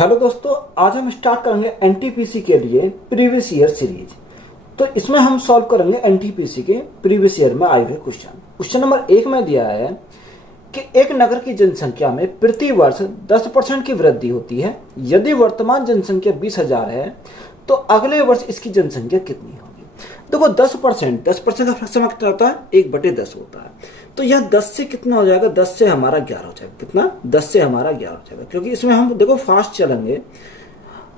Hello दोस्तों, आज हम स्टार्ट करेंगे एनटीपीसी के लिए प्रीवियस ईयर सीरीज। तो इसमें हम सॉल्व करेंगे एनटीपीसी के प्रीवियस ईयर में आए हुए क्वेश्चन नंबर 1 में दिया है कि एक नगर की जनसंख्या में प्रति वर्ष 10% की वृद्धि होती है। यदि वर्तमान जनसंख्या 20,000 है तो अगले वर्ष इसकी जनसंख्या कितनी होगी। देखो 10% का फ्रैक्शन कितना होता है, 1/10 होता है। तो यह 10 से कितना हो जाएगा, 10 से हमारा 11 हो जाएगा। कितना, 10 से हमारा 11 हो जाएगा, क्योंकि इसमें हम देखो फास्ट चलेंगे।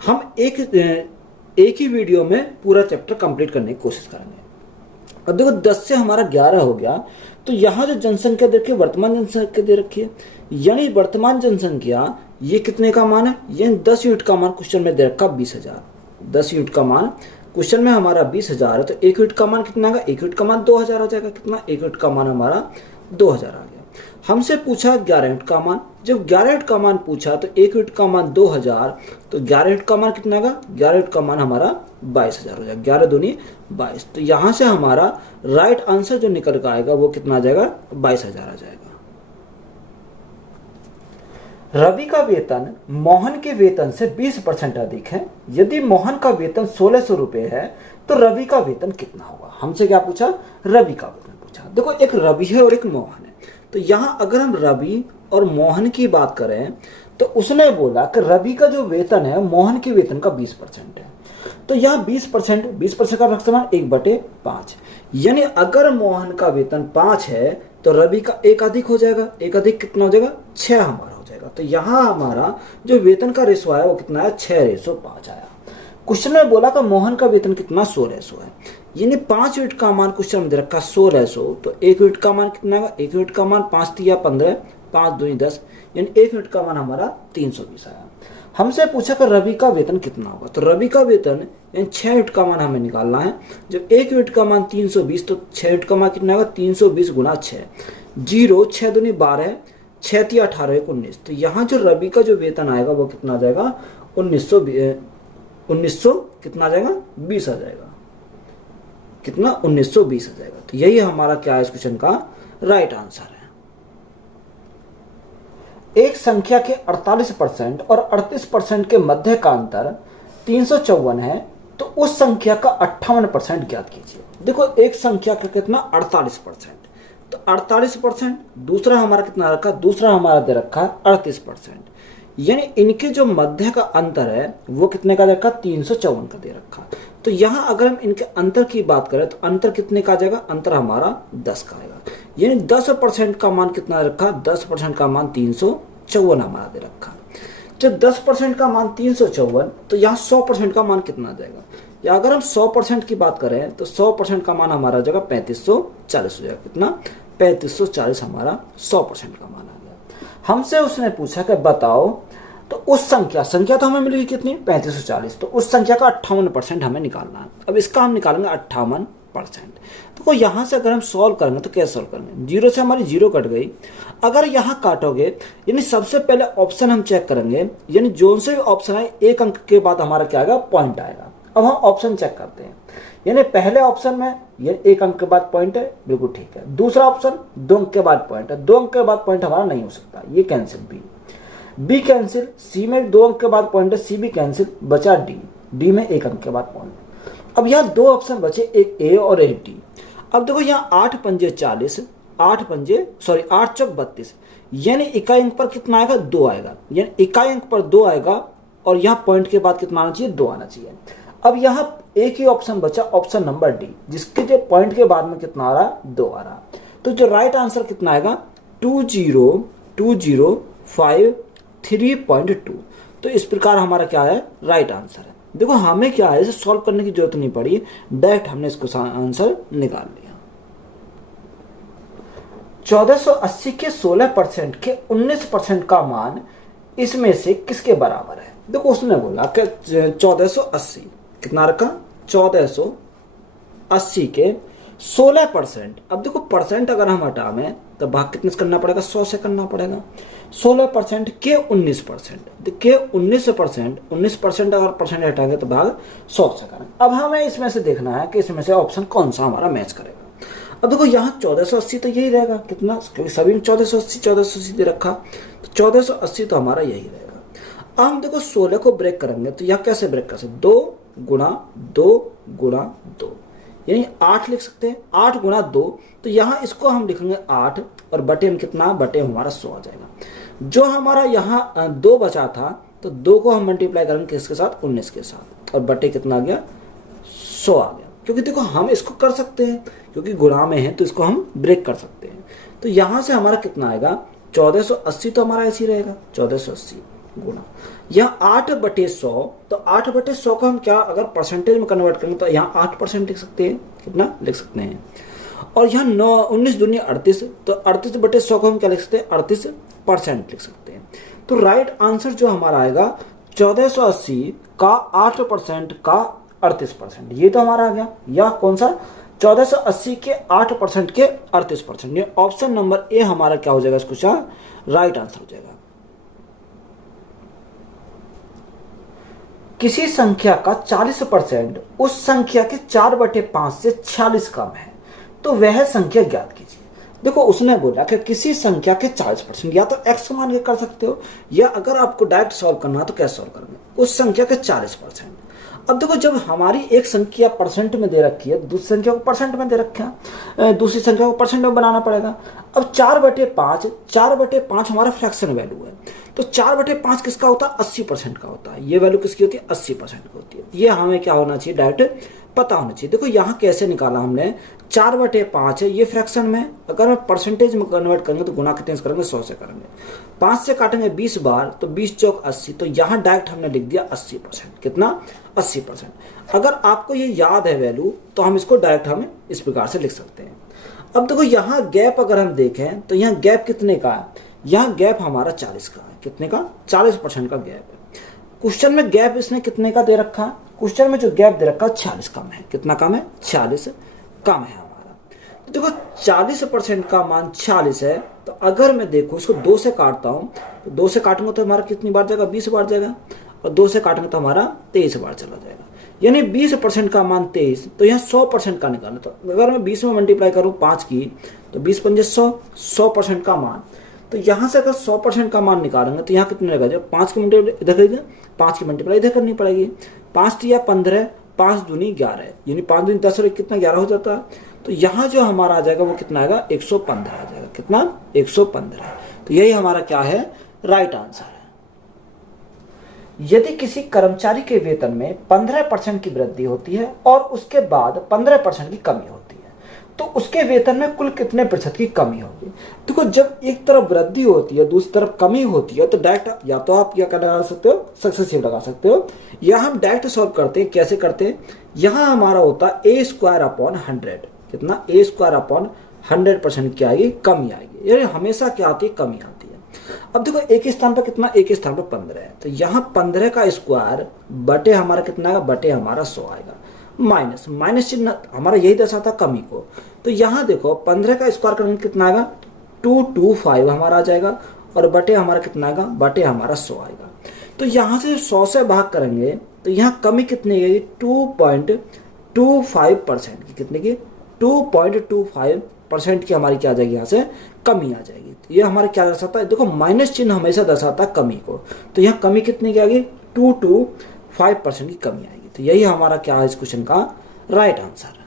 हम एक ही वीडियो में पूरा चैप्टर कंप्लीट करने की कोशिश करेंगे। अब देखो 10 से हमारा 11 हो गया, तो यहाँ जो जनसंख्या दे रखी है वर्तमान जनसंख्या दे रखी है, यानी वर्तमान जनसंख्या ये कितने का मान है, ये 10 यूनिट का मान क्वेश्चन में दे रखा 20,000। 10 यूनिट का मान क्वेश्चन में हमारा 20,000 है, तो 1 यूनिट का मान कितना आएगा, 1 यूनिट का मान 2,000 हो जाएगा। कितना, 1 यूनिट का मान हमारा 2,000 आ गया। हमसे पूछा 11 यूनिट का मान। जब 11 यूनिट का मान पूछा तो 1 यूनिट का मान 2,000, तो 11 यूनिट का मान कितना आएगा, 11 यूनिट का मान हमारा 22,000 हो जाएगा। 11 दूनी 22। तो यहाँ से हमारा राइट आंसर जो निकल कर आएगा वो कितना आ जाएगा, 22,000 आ जाएगा। रवि का वेतन मोहन के वेतन से 20% अधिक है। यदि मोहन का वेतन 1,600 रुपये है तो रवि का वेतन कितना होगा। हमसे क्या पूछा, रवि का वेतन पूछा। देखो एक रवि है और एक मोहन है, तो यहाँ अगर हम रवि और मोहन की बात करें तो उसने बोला कि रवि का जो वेतन है मोहन के वेतन का 20% है। तो यहाँ 20% का फ्रैक्शन 1/5, यानी अगर मोहन का वेतन 5 है तो रवि का 1 अधिक हो जाएगा। 1 अधिक कितना हो जाएगा, 6 हमारा हो जाएगा। तो यहाँ हमारा जो वेतन का रेशो आया वो कितना है, 6:5 आया। क्वेश्चन में बोला कि मोहन का वेतन कितना, 1,600 है, यानी 5 यूनिट का मान क्वेश्चन में दे रखा 1,600। तो 1 यूनिट का मान कितना है, 1 यूनिट का मान 5 तिया 15, 5 दूनी 10, यानी 1 यूनिट का मान हमारा 320 आया। हमसे पूछा कि रवि का वेतन कितना होगा। तो रवि का वेतन यानी 6 यूनिट का मान हमें निकालना है। जब 1 यूनिट का मान 320, तो 6 यूनिट का मान कितना होगा, 320 गुना 6, 0, 6 दूनी 12, 6 तिया 18, 19। तो यहाँ जो रवि का जो वेतन आएगा वो कितना आ जाएगा, 1900 कितना आ जाएगा, 20 आ जाएगा। कितना, 1920 आ जाएगा। तो यही हमारा क्या है इस क्वेश्चन का राइट आंसर है। एक संख्या के 48% और 38% के मध्य का अंतर 354 है, तो उस संख्या का 58% ज्ञात कीजिए। देखो एक संख्या का कितना, 48%, तो 48%, दूसरा हमारा कितना रखा, दूसरा हमारा दे रखा है 38%, यानी इनके जो मध्य का अंतर है वो कितने का दे रखा, 354 का दे रखा। तो यहाँ अगर हम इनके अंतर की बात करें तो अंतर कितने का आ जाएगा, अंतर हमारा 10 का आएगा। यानी 10% का मान कितना रखा, 10% का मान 354 हमारा दे रखा। जब 10% का मान 354, तो यहाँ 100% का मान कितना आ जाएगा, या अगर हम 100% की बात करें तो 100% का मान हमारा आ जाएगा 3540 हो जाएगा। कितना, 3540 हमारा 100% का मान आ गया। हमसे उसने पूछा कि बताओ, तो उस संख्या तो हमें मिलेगी कितनी, 3540, तो उस संख्या का 58% हमें निकालना है। अब इसका हम निकालेंगे 58%। तो यहाँ से अगर हम सॉल्व करेंगे तो कैसे सॉल्व करेंगे, 0 से हमारी 0 कट गई। अगर यहाँ काटोगे, यानी सबसे पहले ऑप्शन हम चेक करेंगे, यानी जो से भी ऑप्शन आए 1 अंक के बाद हमारा क्या आएगा, पॉइंट आएगा। अब हम ऑप्शन चेक करते हैं, यानी पहले ऑप्शन में ये 1 अंक के बाद पॉइंट है, बिल्कुल ठीक है। दूसरा ऑप्शन 2 अंक के बाद पॉइंट है, 2 अंक के बाद पॉइंट हमारा नहीं हो सकता, ये कैंसिल। बी कैंसिल, सी में 2 अंक के बाद पॉइंट है, सी भी कैंसिल, बचा डी में 1 अंक के बाद पॉइंट। अब यहाँ 2 ऑप्शन बचे, एक ए और एक डी। अब देखो यहाँ 8 पंजे 40, 8 चौक 32, यानी इकाई अंक पर कितना आएगा, 2 आएगा, यानी इकाई अंक पर 2 आएगा, और यहाँ पॉइंट के बाद कितना आना चाहिए, 2 आना चाहिए। अब यहाँ एक ही ऑप्शन बचा, ऑप्शन नंबर डी, जिसके जो पॉइंट के बाद में कितना आ रहा, 2 आ रहा। तो जो राइट आंसर कितना आएगा, 20205.3.2। तो इस प्रकार हमारा क्या है, राइट आंसर है। देखो हमें क्या है, इसे सॉल्व करने की जरूरत नहीं पड़ी, डायरेक्ट हमने इसको आंसर निकाल लिया। 1480 के 16% के 19% का मान इसमें से किसके बराबर है। देखो उसने बोला कि 1480 कितना रखा, 1480 के 16%। अब देखो परसेंट अगर हम हटावें तो भाग कितने से करना पड़ेगा, 100 से करना पड़ेगा। 16% के 19%, के 19% अगर परसेंट हटाएंगे तो भाग 100 से करें। अब हमें इसमें से देखना है कि इसमें से ऑप्शन कौन सा हमारा मैच करेगा। अब देखो यहाँ 1480 तो यही रहेगा, कितना, क्योंकि सभी में 1480 दे रखा, तो 1480 तो हमारा यही रहेगा। अब हम देखो 16 को ब्रेक करेंगे तो यह कैसे ब्रेक कर सकते, 2 गुणा 2 गुणा 2, यानी 8 लिख सकते हैं, 8 गुणा 2, तो यहाँ इसको हम लिखेंगे 8 और बटे में कितना, बटे में हमारा 100 आ जाएगा। जो हमारा यहाँ 2 बचा था तो 2 को हम मल्टीप्लाई करेंगे किसके साथ, 19 के साथ, और बटे कितना आ गया, 100 आ गया। क्योंकि देखो हम इसको कर सकते हैं, क्योंकि गुणा में है तो इसको हम ब्रेक कर सकते हैं। तो यहाँ से हमारा कितना आएगा, 1480, तो हमारा ऐसे ही रहेगा 1480 गुणा यहाँ 8/100, तो 8/100 को हम क्या अगर परसेंटेज में कन्वर्ट करेंगे तो यहाँ 8% लिख सकते हैं, कितना लिख सकते हैं। और यहाँ 19 दूनी 38, तो 38/100 को हम क्या लिख सकते हैं, 38% लिख सकते हैं। तो राइट आंसर जो हमारा आएगा 1480 का 8% का 38%, ये तो हमारा आ गया। या कौन सा, 1480 के 8% के 38%, ये ऑप्शन नंबर ए हमारा क्या हो जाएगा, इसको राइट आंसर हो जाएगा। किसी संख्या का 40% उस संख्या के 4/5 से 46 कम है तो वह संख्या ज्ञात कीजिए। देखो उसने बोला कि किसी संख्या के 40%, या तो x मान के कर सकते हो, या अगर आपको डायरेक्ट सॉल्व करना है तो कैसे सॉल्व करेंगे, उस संख्या के 40%। अब देखो जब हमारी एक संख्या परसेंट में दे रखी है, दूसरी संख्या को परसेंट में दे रखा है, दूसरी संख्या को परसेंट में बनाना पड़ेगा। अब 4/5 हमारा फ्रैक्शन वैल्यू है, तो 4/5 किसका होता है, 80% का होता है। ये वैल्यू किसकी होती है, 80% की होती है। ये हमें क्या होना चाहिए, डायरेक्ट पता होना चाहिए। देखो यहाँ कैसे निकाला हमने, 4/5 है, ये फ्रैक्शन में, अगर हम परसेंटेज में कन्वर्ट करेंगे तो गुना कितने से करेंगे, 100 से करेंगे। 5 से काटेंगे 20 बार, तो 20 चौक 80, तो यहाँ डायरेक्ट हमने लिख दिया 80%, कितना, 80%। अगर आपको ये याद है वैल्यू तो हम इसको डायरेक्ट हम इस प्रकार से लिख सकते हैं। अब देखो यहाँ गैप अगर हम देखें तो यहाँ गैप कितने का है, यहाँ गैप हमारा 40 का है, कितने का, 40% का गैप है। क्वेश्चन में गैप इसने कितने का दे रखा है, क्वेश्चन में जो गैप दे रखा है 40 कम है, कितना कम है, 40 कम है हमारा। तो देखो 40% का मान 40 है, तो अगर मैं देखो इसको 2 से काटता हूँ, तो 2 से काटूंगा तो हमारा कितनी बार जाएगा, 20 बार जाएगा, और 2 से काटेंगे तो हमारा 23 बार चला जाएगा, यानी 20% का मान 23। तो यहाँ 100% का निकालना, तो अगर मैं 20 में मल्टीप्लाई करूँ 5 की, तो 20 पंजे 100% का मान। तो यहाँ से अगर 100% का मान निकालेंगे तो यहाँ कितने लगेगा, 5 की मल्टीप्लाई इधर करेंगे, 5 की मल्टीप्लाई इधर करनी पड़ेगी, 5 या 15, 5 दूनी 11, यानी 5 दूनी 10 और कितना 11 हो जाता है। तो यहाँ जो हमारा आ जाएगा वो कितना आएगा, 115 आ जाएगा, कितना, 115। तो यही हमारा क्या है, राइट आंसर है। यदि किसी कर्मचारी के वेतन में 15% की वृद्धि होती है और उसके बाद 15% की कमी होती है तो उसके वेतन में कुल कितने प्रतिशत की कमी होगी। देखो जब एक तरफ वृद्धि होती है दूसरी तरफ कमी होती है तो डायरेक्ट या तो आप क्या लगा सकते हो, सक्सेसिव लगा सकते हो, या हम डायरेक्ट सॉल्व करते हैं। कैसे करते हैं, यहाँ हमारा होता है a² 100, कितना, a² 100% क्या आएगी, कमी आएगी, यानी हमेशा क्या आती है, कमी आती है। अब देखो एक स्थान पर कितना, एक स्थान पर 15 है, तो यहाँ 15 का स्क्वायर बटे हमारा कितना आएगा, बटे हमारा 100 आएगा, माइनस चिन्ह हमारा यही दर्शाता कमी को। तो यहाँ देखो 15 का स्क्वायर करेंगे कितना आएगा, 225 हमारा आ जाएगा, और बटे हमारा कितना आएगा, बटे हमारा 100 आएगा। तो यहाँ से 100 से भाग करेंगे तो यहाँ कमी कितनी आएगी, 2.25% की, कितने की, 2.25% की हमारी क्या आ जाएगी, यहाँ से कमी आ जाएगी। तो ये हमारे क्या दर्शाता है, देखो माइनस चिन्ह हमेशा दर्शाता है कमी को, तो यहाँ कमी कितनी की आएगी, 2.25% की कमी आएगी। तो यही हमारा क्या है इस क्वेश्चन का राइट आंसर है।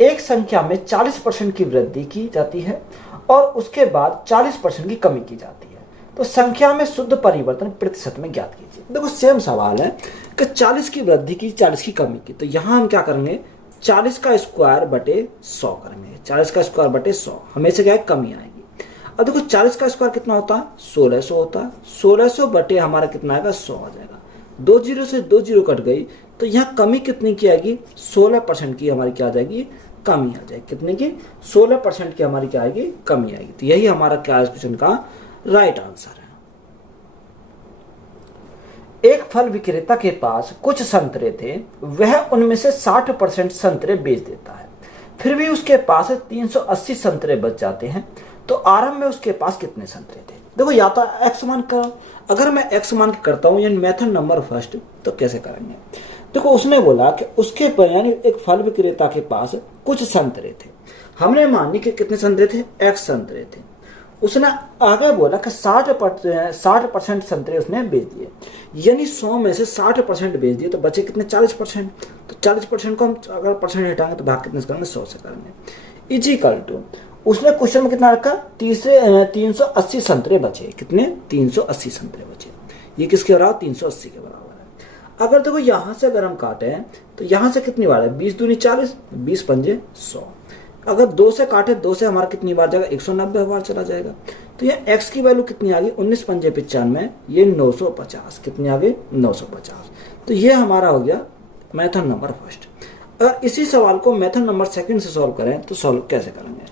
एक संख्या में 40% की वृद्धि की जाती है और उसके बाद 40% की कमी की जाती है तो संख्या में शुद्ध परिवर्तन प्रतिशत में ज्ञात कीजिए। देखो सेम सवाल है कि 40 की वृद्धि की 40 की कमी की, तो यहाँ हम क्या करेंगे, 40 का स्क्वायर बटे 100 करेंगे, 40 का स्क्वायर बटे 100, हमेशा क्या है, कमी आएगी। अब देखो 40 का स्क्वायर कितना होता है, 1600 होता है, 1600 बटे हमारा कितना आएगा, 100 आ जाएगा। 2 जीरो से 2 जीरो कट गई, तो यहाँ कमी कितनी की आएगी, 16% की हमारी क्या आ जाएगी, कमी आ जाएगी, कितने की, 16% की हमारी क्या आएगी, कमी आएगी। तो यही हमारा क्या है इस क्वेश्चन का राइट आंसर है। एक फल विक्रेता के पास कुछ संतरे थे, वह उनमें से 60% संतरे बेच देता है, फिर भी उसके पास 380 संतरे बच जाते हैं, तो आरंभ में उसके पास कितने संतरे थे। देखो या तो x मान करो, अगर मैं x मान के करता हूं यानी मेथड नंबर फर्स्ट, तो कैसे करेंगे, देखो उसने बोला कि उसके यानी एक फल विक्रेता के पास कुछ संतरे थे, हमने मान ली कि कितने संतरे थे, x संतरे थे, उसने आगे बोला कि 60% संतरे उसने बेच दिए, यानी 100 में से 60% बेच दिए, तो बचे कितने 40%। तो 40% को हम अगर परसेंट हटाएंगे तो भाग कितने से करेंगे 100 से करेंगे। इजिकल टू उसने क्वेश्चन में कितना रखा 380 संतरे बचे। कितने 380 संतरे बचे। ये किसके बराबर 380 के बराबर है। अगर देखो यहाँ से अगर हम काटे तो यहाँ से कितनी बार है 20 दूनी 40, 20 पंजे 100। अगर 2 से काटे 2 से हमारा कितनी बार जाएगा 190 बार चला जाएगा। तो ये x की वैल्यू कितनी आ गई 19 पंजे 95, ये 950। कितनी आ गई 950। तो ये हमारा हो गया मेथड नंबर फर्स्ट। अगर इसी सवाल को मेथड नंबर सेकंड से सॉल्व करें तो सॉल्व कैसे करेंगे।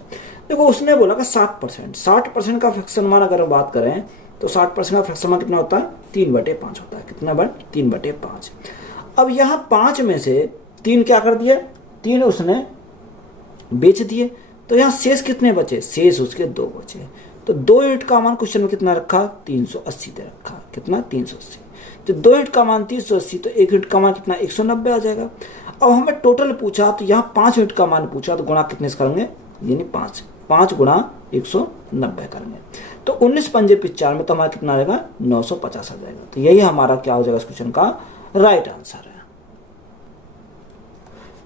देखो उसने बोला कि 60% का फ्रैक्शन मान अगर हम बात करें तो 60% का फ्रैक्शन मान कितना होता है 3/5 होता है। कितना बार 3/5। अब यहाँ 5 में से 3 क्या कर दिया 3 उसने बेच दिए, तो यहाँ शेष कितने बचे शेष उसके 2 बचे। तो 2 यूनिट का मान क्वेश्चन में कितना रखा 380 दे रखा। कितना 380। तो 2 यूनिट का मान 380, तो 1 यूनिट का मान कितना 190 आ जाएगा। अब हमें टोटल पूछा तो यहाँ 5 यूनिट का मान पूछा, तो गुणा कितने से करेंगे यानी 5 गुणा 190 करेंगे। तो 19 पंजे 95 में तो हमारा कितना आएगा 950 आ जाएगा। तो यही हमारा क्या हो जाएगा इस क्वेश्चन का राइट आंसर है।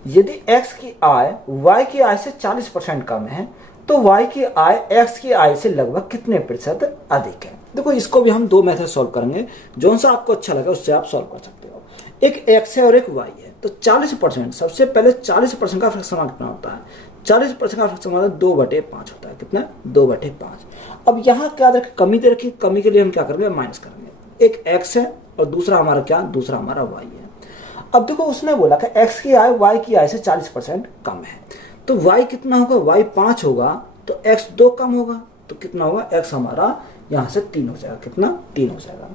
यदि x की आय y की आय से 40% कम है तो y की आय x की आय से लगभग कितने प्रतिशत अधिक है। देखो इसको भी हम 2 मेथड सॉल्व करेंगे, जो सा आपको अच्छा लगा उससे आप सॉल्व कर सकते हो। एक x है और एक y है। तो 40%, सबसे पहले 40% का फ्रैक्शन कितना होता है 40% का फ्रैक्शन मतलब 2/5 होता है। कितना 2/5। अब यहाँ क्या रखे कमी दे रखी, कमी के लिए हम क्या करेंगे माइनस करेंगे। एक x है और दूसरा हमारा क्या दूसरा हमारा y है। अब देखो उसने बोला कि x की आय y की आय से 40% कम है, तो y कितना होगा y 5 होगा, तो x 2 कम होगा, तो कितना होगा x हमारा यहाँ से 3 हो जाएगा। कितना 3 हो जाएगा।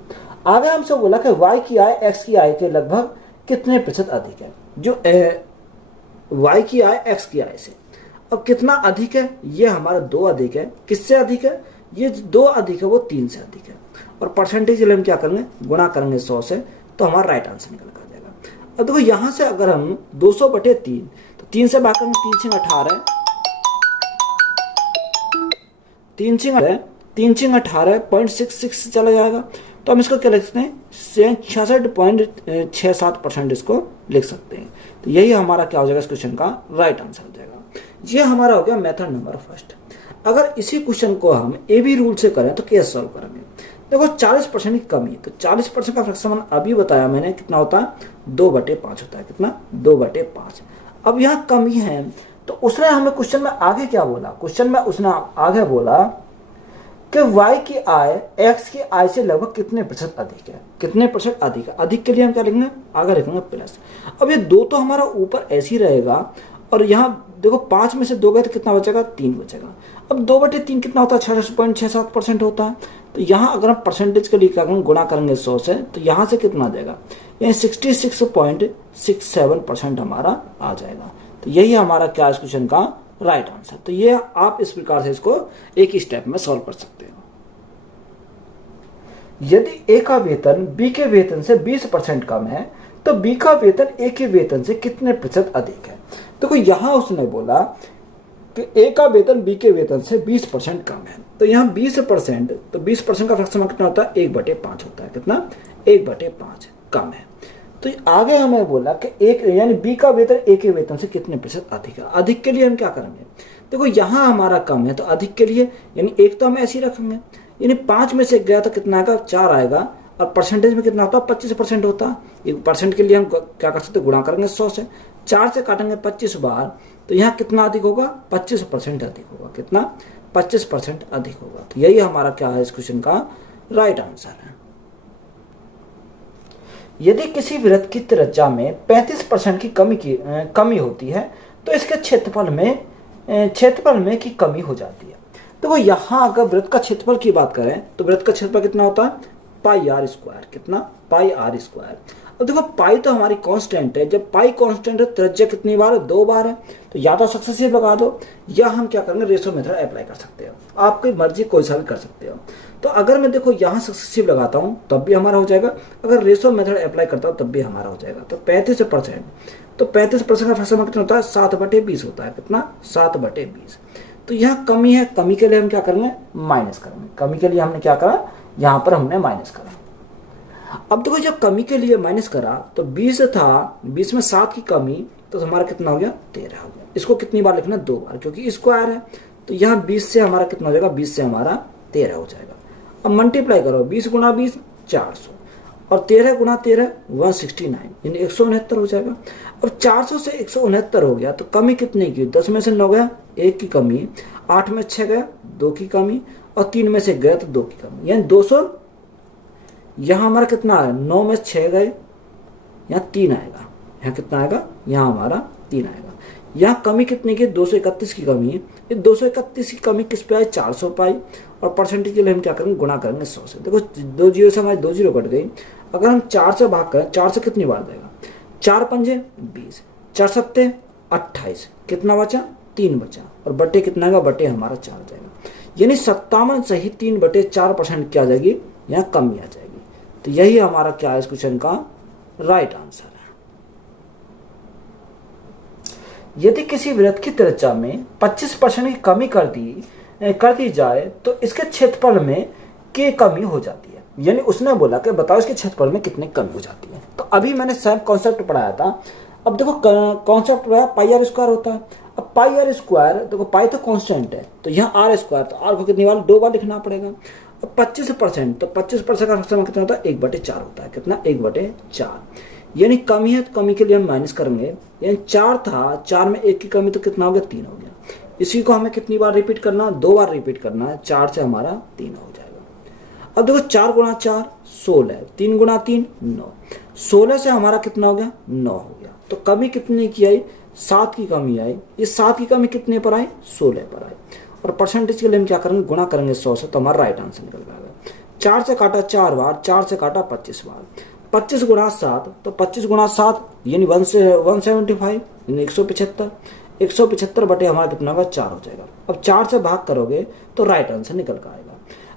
आगे हमसे बोला कि y की आय x की आय के लगभग कितने प्रतिशत अधिक है। जो y की आय x की आय से अब कितना अधिक है, ये हमारा 2 अधिक है। किससे अधिक है, ये 2 अधिक है वो 3 से अधिक है। और परसेंटेज हम क्या करेंगे गुणा करेंगे 100 से, तो हमारा राइट आंसर निकल कर जाएगा। अब देखो यहाँ से अगर हम 200/3, तो 3 से भाग करेंगे 3 सिंह 18, 3 सिंह 18.66 चला जाएगा। तो हम इसको क्या लिख सकते हैं 66.67% इसको लिख सकते हैं। तो यही हमारा क्या हो जाएगा इस क्वेश्चन का राइट आंसर हो जाएगा। ये हमारा हो गया मेथड नंबर फर्स्ट। अगर इसी क्वेश्चन को हम ए बी रूल से करें तो कैसे सॉल्व करेंगे। देखो 40% की कमी, तो 40% का फ्रैक्शन अभी बताया मैंने कितना होता है 2/5 होता है। कितना 2/5। अब यहाँ कमी है, तो उसने हमें क्वेश्चन में आगे क्या बोला, क्वेश्चन में उसने आगे बोला कि y की आय x की आय से लगभग कितने प्रतिशत अधिक है। कितने प्रतिशत अधिक है, अधिक के लिए हम क्या लिखेंगे आगे लिखेंगे प्लस। अब ये 2 तो हमारा ऊपर ऐसे ही रहेगा, और यहाँ देखो 5 में से 2 गए तो कितना बचेगा 3 बचेगा। अब 2/3 कितना होता है 66.67% होता है। तो यहाँ अगर हम परसेंटेज के लिए क्या करेंगे गुणा करेंगे 100 से, तो यहाँ से कितना आ जाएगा यानी 66.67% हमारा आ जाएगा। तो यही हमारा क्या इस क्वेश्चन का राइट आंसर। तो ये आप इस प्रकार से इसको एक ही स्टेप में सॉल्व कर सकते हो। यदि ए का वेतन बी के वेतन से 20% कम है तो बी का वेतन ए के वेतन से कितने प्रतिशत अधिक है। देखो यहां उसने बोला कि ए का वेतन बी के वेतन से 20% कम है, तो यहाँ 20%, तो 20% का फ्रैक्शन कितना होता है 1/5 होता है। कितना 1/5 कम है। तो आगे हमें बोला कि एक यानी बी का वेतन ए के वेतन से कितने प्रतिशत अधिक है। अधिक के लिए हम क्या करेंगे, देखो यहाँ हमारा कम है, तो अधिक के लिए यानी 1 तो हम ऐसे ही रखेंगे, यानी 5 में से गया तो कितना आएगा 4 आएगा, और परसेंटेज में कितना होता है 25% होता है। 1% के लिए हम क्या कर सकते हैं गुणा करेंगे 100 से, 4 से काटेंगे 25 बार, तो यहाँ कितना अधिक होगा 25% अधिक होगा। कितना 25% अधिक होगा। तो यही हमारा क्या है इस क्वेश्चन का राइट आंसर है। यदि किसी वृत्त की त्रिज्या में 35% की कमी होती है तो इसके क्षेत्रफल में की कमी हो जाती है। तो वो यहाँ अगर वृत्त का क्षेत्रफल की बात करें तो वृत्त का क्षेत्रफल कितना होता है πr²। कितना πr²। अब देखो पाई तो हमारी कांस्टेंट है, जब पाई कांस्टेंट है त्रिज्या कितनी बार है 2 बार है, तो या तो सक्सेसिव लगा दो या हम क्या करेंगे रेशो मेथड अप्लाई कर सकते हो। आपकी मर्जी कोई सा भी कर सकते हो। तो अगर मैं देखो यहाँ सक्सेसिव लगाता हूँ तब भी हमारा हो जाएगा, अगर रेशो मेथड अप्लाई करता हूँ तब भी हमारा हो जाएगा। तो 35%, तो 35% का फ्रैक्शन कितना होता है 7/20 होता है। कितना 7/20। तो यहाँ कमी है, कमी के लिए हम क्या करेंगे, माइनस करेंगे। कमी के लिए हमने क्या करा, यहाँ पर हमने माइनस करा। अब देखो जब कमी के लिए माइनस करा तो 20 था, 20 में 7 की कमी, तो हमारा कितना हो गया, 13 हो गया। इसको कितनी बार लिखना, 2 बार, क्योंकि स्क्वायर है। तो यहाँ 20 से हमारा कितना हो जाएगा, 20 से हमारा 13 हो जाएगा। अब मल्टीप्लाई करो, 20 गुणा 20 400 और 13 गुणा 13 169, यानी 169 हो जाएगा। अब 400 से 169 हो गया तो कमी कितने की, 10 में से 9 गया 1 की कमी, 8 में 6 गया 2 की कमी, और 3 में से गया तो 2 की कमी, यानी 200। यहाँ हमारा कितना है, 9 में 6 गए, यहाँ 3 आएगा। यहाँ कितना आएगा, यहाँ हमारा 3 आएगा। यहाँ कमी कितने की, 231 की कमी है। ये 231 की कमी किस पे आई, 400 पाई, और परसेंटेज के लिए हम क्या करेंगे, गुणा करेंगे 100 से। देखो 2 जीरो से हमारी 2 जीरो कट गई। अगर हम 4 से भाग करें, 4 से कितनी बार देगा, 4 पंजे 20, 4 सत्ते 28, कितना बचा, 3 बचा, और बटे कितना आएगा, बटे हमारा 4 जाएगा। यानी 57 से ही 3/4% क्या आ जाएगी, यहाँ कमी आ जाएगी। तो यही हमारा क्या है इस क्वेश्चन का राइट आंसर है। यदि किसी वृत्त की त्रिज्या में 25% की कमी कर दी जाए तो इसके क्षेत्रफल में की कमी हो जाती है। यानी उसने बोला कि बताओ इसके क्षेत्रफल में कितनी कमी हो जाती है। तो अभी मैंने सेम कॉन्सेप्ट पढ़ाया था। अब देखो कॉन्सेप्ट पढ़ाया, पाई आर स्क्वायर होता है। अब पाई आर स्क्वायर, देखो पाई तो कांस्टेंट है, तो यहाँ आर स्क्वायर, तो आर को कितनी बार, 2 बार लिखना पड़ेगा। अब 25%, तो 25% का फ्रैक्शन कितना होता है, 1/4 होता है। कितना, 1/4। यानी कमी है तो कमी के लिए हम माइनस करेंगे। यानी 4 था, 4 में 1 की कमी, तो कितना हो गया, 3 हो गया। इसी को हमें कितनी बार रिपीट करना, 2 बार रिपीट करना है। 4 से हमारा 3 हो जाएगा। अब देखो 4 गुणा 4 16, 3 गुणा 3 9, 16 से हमारा कितना हो गया, 9 हो गया। तो कमी कितने की आई, 7 की कमी आई। ये 7 की कमी कितने पर आई, 16 पर आई। और परसेंटेज के लिए हम क्या करेंगे, गुणा करेंगे 100 से, तो हमारा राइट आंसर निकल जाएगा। 4 से काटा 4 बार, 4 से काटा 25 बार, 25 गुणा 7, तो 25 गुणा 7 यानी 175, यानी 175। 175 बटे हमारा कितना होगा, 4 हो जाएगा। अब 4 से भाग करोगे तो राइट आंसर निकल कर आएगा।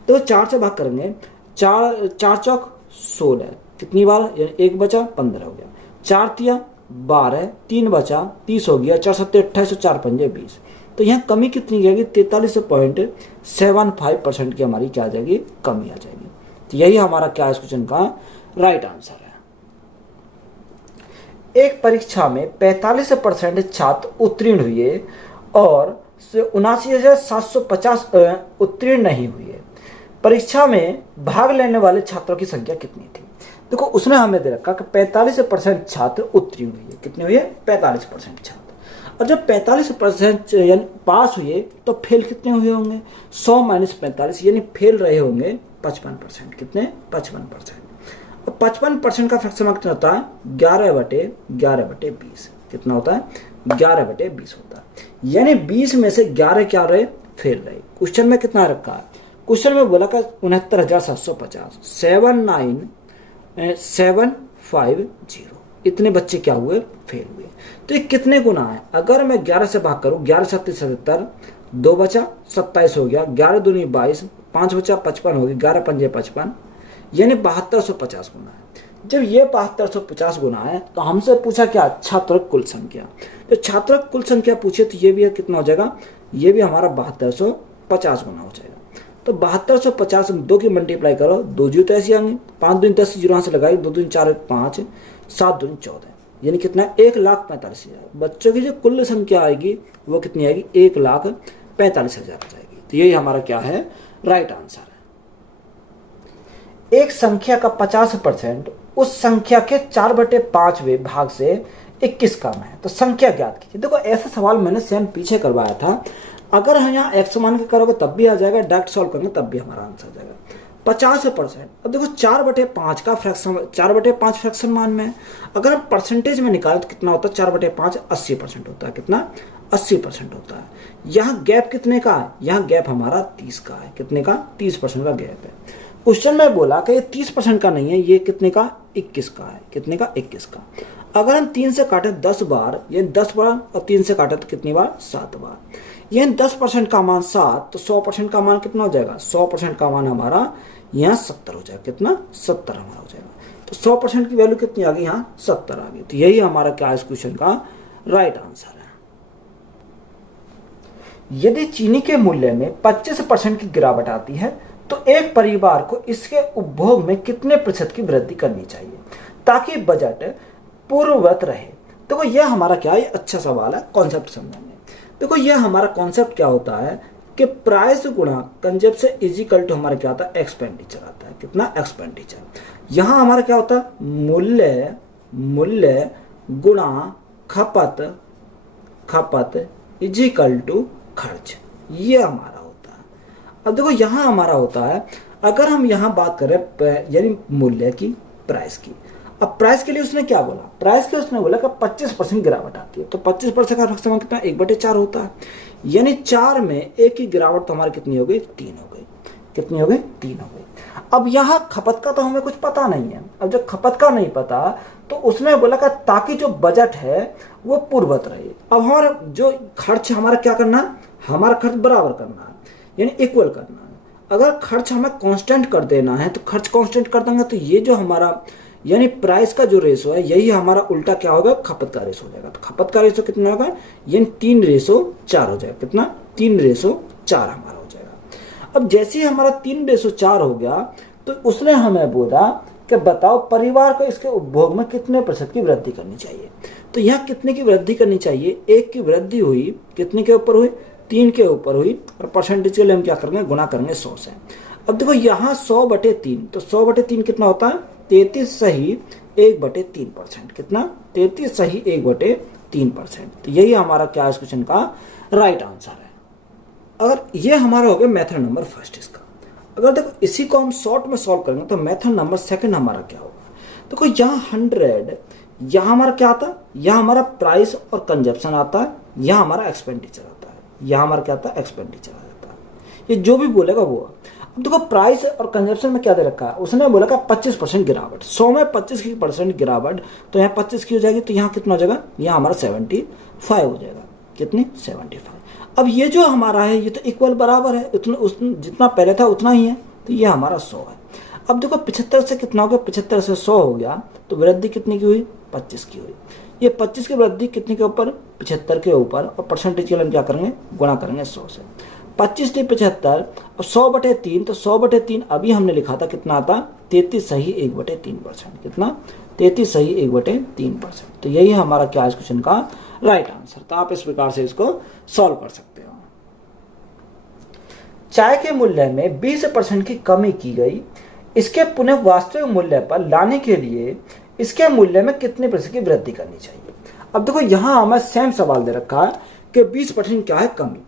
तो 4 से भाग करेंगे, 4 चौक 16, कितनी बार, यानी 1 बचा 15 हो गया। 4 तिया 12, 3 बचा 30 हो गया। 4 सत्ते 28, 4 पंजे 20। तो यहाँ कमी कितनी जाएगी, 43.75% की हमारी क्या आ जाएगी, कमी आ जाएगी। तो यही हमारा क्या है इस क्वेश्चन का राइट आंसर है। एक परीक्षा में 45% छात्र उत्तीर्ण हुए और 79,750 उत्तीर्ण नहीं हुए। परीक्षा में भाग लेने वाले छात्रों की संख्या कितनी थी। देखो उसने हमें दे रखा कि 45% छात्र उत्तीर्ण हुए। कितने हुए, 45% छात्र। और जब 45% यानी पास हुए तो फेल कितने हुए होंगे, 100 माइनस 45, यानी फेल रहे होंगे 55%। कितने, 55%। अब 55% का फ्रैक्शन कितना होता है, 11/20। कितना होता है, 11/20 होता है। यानी 20 में से 11 क्या रहे, फेल रहे। क्वेश्चन में कितना रखा है, क्वेश्चन में बोला का 69,750, 79750, इतने बच्चे क्या हुए, फेल हुए। तो ये कितने गुना है, अगर मैं 11 से भाग करूं, 11 सत्ते 77, 2 बचा 27 हो गया, 11 दूनी 22, 5 बचा 55 हो गया, 11 पंजे 55, यानी 7250 गुना है। जब ये 7250 गुना है तो हमसे पूछा क्या, छात्रों की कुल संख्या। तो छात्रों की कुल संख्या पूछे तो ये भी है, कितना हो जाएगा, ये भी हमारा 7250 गुना हो जाएगा। तो 7250 2 की मल्टीप्लाई करो, 2 जीरो तो ऐसे आएंगे, 5 दूनी 10 जीरो यहाँ से लगाई, 2 दूनी 4 5, 7 दूनी 14, यानी कितना, 1,45,000 बच्चों की जो कुल संख्या आएगी वो कितनी आएगी, 1,45,000 आ जाएगी। तो यही हमारा क्या है राइट आंसर है। एक संख्या का 50% उस संख्या के 4/5वें भाग से 21 कम है, तो संख्या ज्ञात कीजिए। देखो ऐसा सवाल मैंने सेम पीछे करवाया था। अगर हम यहाँ x मान के करोगे तब भी आ जाएगा, डायरेक्ट सॉल्व करेंगे तब भी हमारा आंसर आ जाएगा। 50%, अब देखो 4/5 का फ्रैक्शन, 4/5 फ्रैक्शन मान में, अगर हम परसेंटेज में निकालें तो कितना होता है, 4/5 80% होता है। कितना, 80% होता है। यहाँ गैप कितने का है, यहाँ गैप हमारा 30 का है। कितने का, 30% का गैप है। क्वेश्चन में बोला कि ये 30% का नहीं है, ये कितने का, 21 का है। कितने का, 21 का। अगर हम 3 से काटे 10 बार, ये 10 बार, और 3 से काटे तो कितनी बार, 7 बार, ये 10% का मान 7, तो 100% का मान कितना हो जाएगा, 100% का मान हमारा यहाँ 70 हो जाएगा। कितना, 70 हमारा हो जाएगा। तो 100% की वैल्यू कितनी आ गई, यहाँ 70 आ गई। तो यही हमारा क्या इस क्वेश्चन का राइट आंसर है। यदि चीनी के मूल्य में 25% की गिरावट आती है तो एक परिवार को इसके उपभोग में कितने प्रतिशत की वृद्धि करनी चाहिए ताकि बजट पूर्ववत रहे। देखो यह हमारा क्या है, अच्छा सवाल है, कॉन्सेप्ट समझेंगे। देखो यह हमारा कॉन्सेप्ट क्या होता है कि प्राइस गुणा कंजप्शन इज इक्वल टू हमारा क्या होता है, एक्सपेंडिचर आता है। कितना, एक्सपेंडिचर। यहाँ हमारा क्या होता है, मूल्य गुणा खपत इज इक्वल टू खर्च, ये हमारा होता है। अब देखो यहाँ हमारा होता है, अगर हम यहाँ बात करें यानी मूल्य की, प्राइस की, अब प्राइस के लिए उसने क्या बोला, प्राइस के लिए उसने बोला कि 25% गिरावट आती है, तो 25% का फ्रैक्शन कितना, 1/4 होता है। यानी 4 में 1 की गिरावट तो हमारी कितनी हो गई, 3 हो गई। कितनी हो गई, 3 हो गई। अब यहाँ खपत का तो हमें कुछ पता नहीं है। अब जब खपत का नहीं पता तो उसने बोला कि ताकि जो बजट है वो पूर्ववत रहे। अब हमारा जो खर्च हमारा क्या करना है, हमारा खर्च बराबर करना है, यानी इक्वल करना है। अगर खर्च हमें कांस्टेंट कर देना है तो खर्च कांस्टेंट कर देंगे तो ये जो हमारा यानी प्राइस का जो रेशो है यही हमारा उल्टा क्या होगा, खपत का रेशो हो जाएगा। तो खपत का रेशो कितना होगा, यानी 3:4 हो जाएगा। कितना, 3:4 हमारा हो जाएगा। अब जैसे ही हमारा 3:4 हो गया तो उसने हमें बोला कि बताओ परिवार को इसके उपभोग में कितने प्रतिशत की वृद्धि करनी चाहिए। तो यहाँ कितने की वृद्धि करनी चाहिए, 1 की वृद्धि हुई, कितने के ऊपर हुई, 3 के ऊपर हुई, और परसेंटेज के लिए हम क्या करेंगे, गुणा करेंगे 100 से। अब देखो यहाँ 100/3, तो 100/3 कितना होता है, 33 सही 1/3%। कितना, 33 सही 1/3%। तो यही हमारा क्या है इस क्वेश्चन का राइट आंसर है। अगर ये हमारा हो गया मेथड नंबर फर्स्ट इसका। अगर देखो इसी को हम शॉर्ट में सॉल्व करेंगे तो मेथड नंबर सेकंड हमारा क्या होगा, देखो यहाँ 100, यहाँ हमारा क्या आता है, यहाँ हमारा प्राइस और कंजप्शन आता है, यहाँ हमारा एक्सपेंडिचर आता है, यहाँ हमारा क्या आता है, एक्सपेंडिचर आता है। ये जो भी बोलेगा वो। अब देखो प्राइस और कंजप्शन में क्या दे रखा है, उसने बोला का 25% गिरावट, 100 में 25% गिरावट, तो यहाँ 25 की हो जाएगी, तो यहाँ कितना हो जाएगा, यहाँ हमारा 75 हो जाएगा। कितनी, 75। अब ये जो हमारा है ये तो इक्वल बराबर है, जितना पहले था उतना ही है, तो ये हमारा 100 है। अब देखो 75 से कितना हो गया, 75 से 100 हो गया, तो वृद्धि कितनी की हुई, 25 की हुई। ये 25 की वृद्धि कितने के ऊपर, 75 के ऊपर, और परसेंटेज के लिए हम क्या करेंगे, गुणा करेंगे 100 से। 25 से 75 और 100/3, तो 100/3 अभी हमने लिखा था, कितना आता, 33 सही 1/3%। कितना, 33 सही 1/3%। तो यही हमारा क्या है इस क्वेश्चन का राइट आंसर। तो आप इस प्रकार से इसको सॉल्व कर सकते हो। चाय के मूल्य में 20% की कमी की गई, इसके पुनः वास्तविक मूल्य पर लाने के लिए इसके मूल्य में कितने प्रतिशत की वृद्धि करनी चाहिए। अब देखो यहाँ हमें सेम सवाल दे रखा है कि 20% क्या है, कमी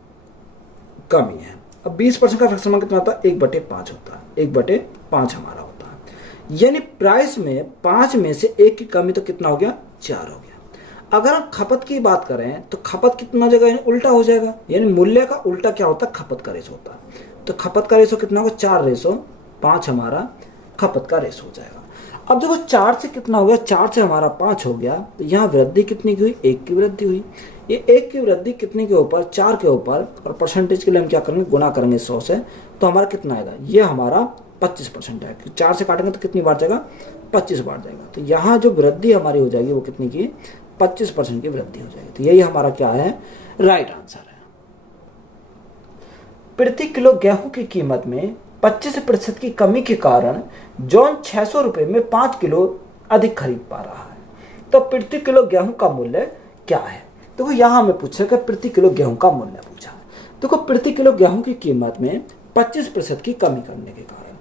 है। अब 20% का फ्रैक्शन कितना होता है, 1/5 होता है, 1/5 हमारा होता है। यानी प्राइस में 5 में से 1 की कमी, तो कितना हो गया, 4 हो गया। अगर हम खपत की बात करें तो खपत कितना हो जाएगा, यानी उल्टा हो जाएगा, यानी मूल्य का उल्टा क्या होता है, खपत का रेशो होता है। तो खपत का रेशो कितना होगा, 4:5 हमारा खपत का रेशो हो जाएगा। अब देखो 4 से कितना हो गया, 4 से हमारा 5 हो गया, तो यहाँ वृद्धि कितनी की हुई, 1 की वृद्धि हुई। ये 1 की वृद्धि कितने के ऊपर, 4 के ऊपर, और परसेंटेज के लिए हम क्या करेंगे, गुणा करेंगे 100 से, तो हमारा कितना आएगा, ये हमारा 25% है। 4 से काटेंगे तो कितनी बार जाएगा, 25 बार जाएगा। तो यहाँ जो वृद्धि हमारी हो जाएगी वो कितनी की, 25% की वृद्धि हो जाएगी। तो यही हमारा क्या है, राइट आंसर है। प्रति किलो गेहूं की कीमत में 25% की कमी के कारण जॉन 600 रुपये में 5 किलो अधिक खरीद पा रहा है। तो प्रति किलो गेहूं का मूल्य क्या है। देखो यहाँ हमें पूछा कि प्रति किलो गेहूं का मूल्य पूछा है। देखो प्रति किलो गेहूं की कीमत में 25% की कमी करने के कारण,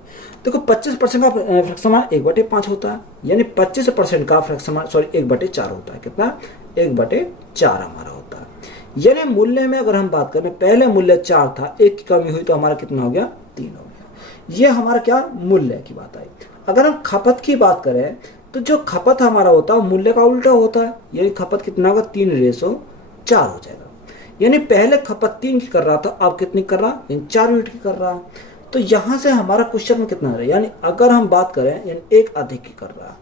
देखो 25% का फ्रैक्शन 1/5 होता है, यानी 25% का फ्रैक्शन 1/4 होता है। कितना, 1/4 हमारा होता है। यानी मूल्य में अगर हम बात करें, पहले मूल्य 4 था, 1 की कमी हुई तो हमारा कितना हो गया, 3 हो गया। ये हमारा क्या, मूल्य की बात आई। अगर हम खपत की बात करें तो जो खपत हमारा होता है मूल्य का उल्टा होता है, यानी खपत कितना होगा, 3:4 हो जाएगा। यानी पहले खपत 3 की कर रहा था, अब कितनी कर रहा, यानी 4 यूनिट की कर रहा। तो यहाँ से हमारा क्वेश्चन में कितना है, यानी अगर हम बात करें यानी 1 अधिक की कर रहा है,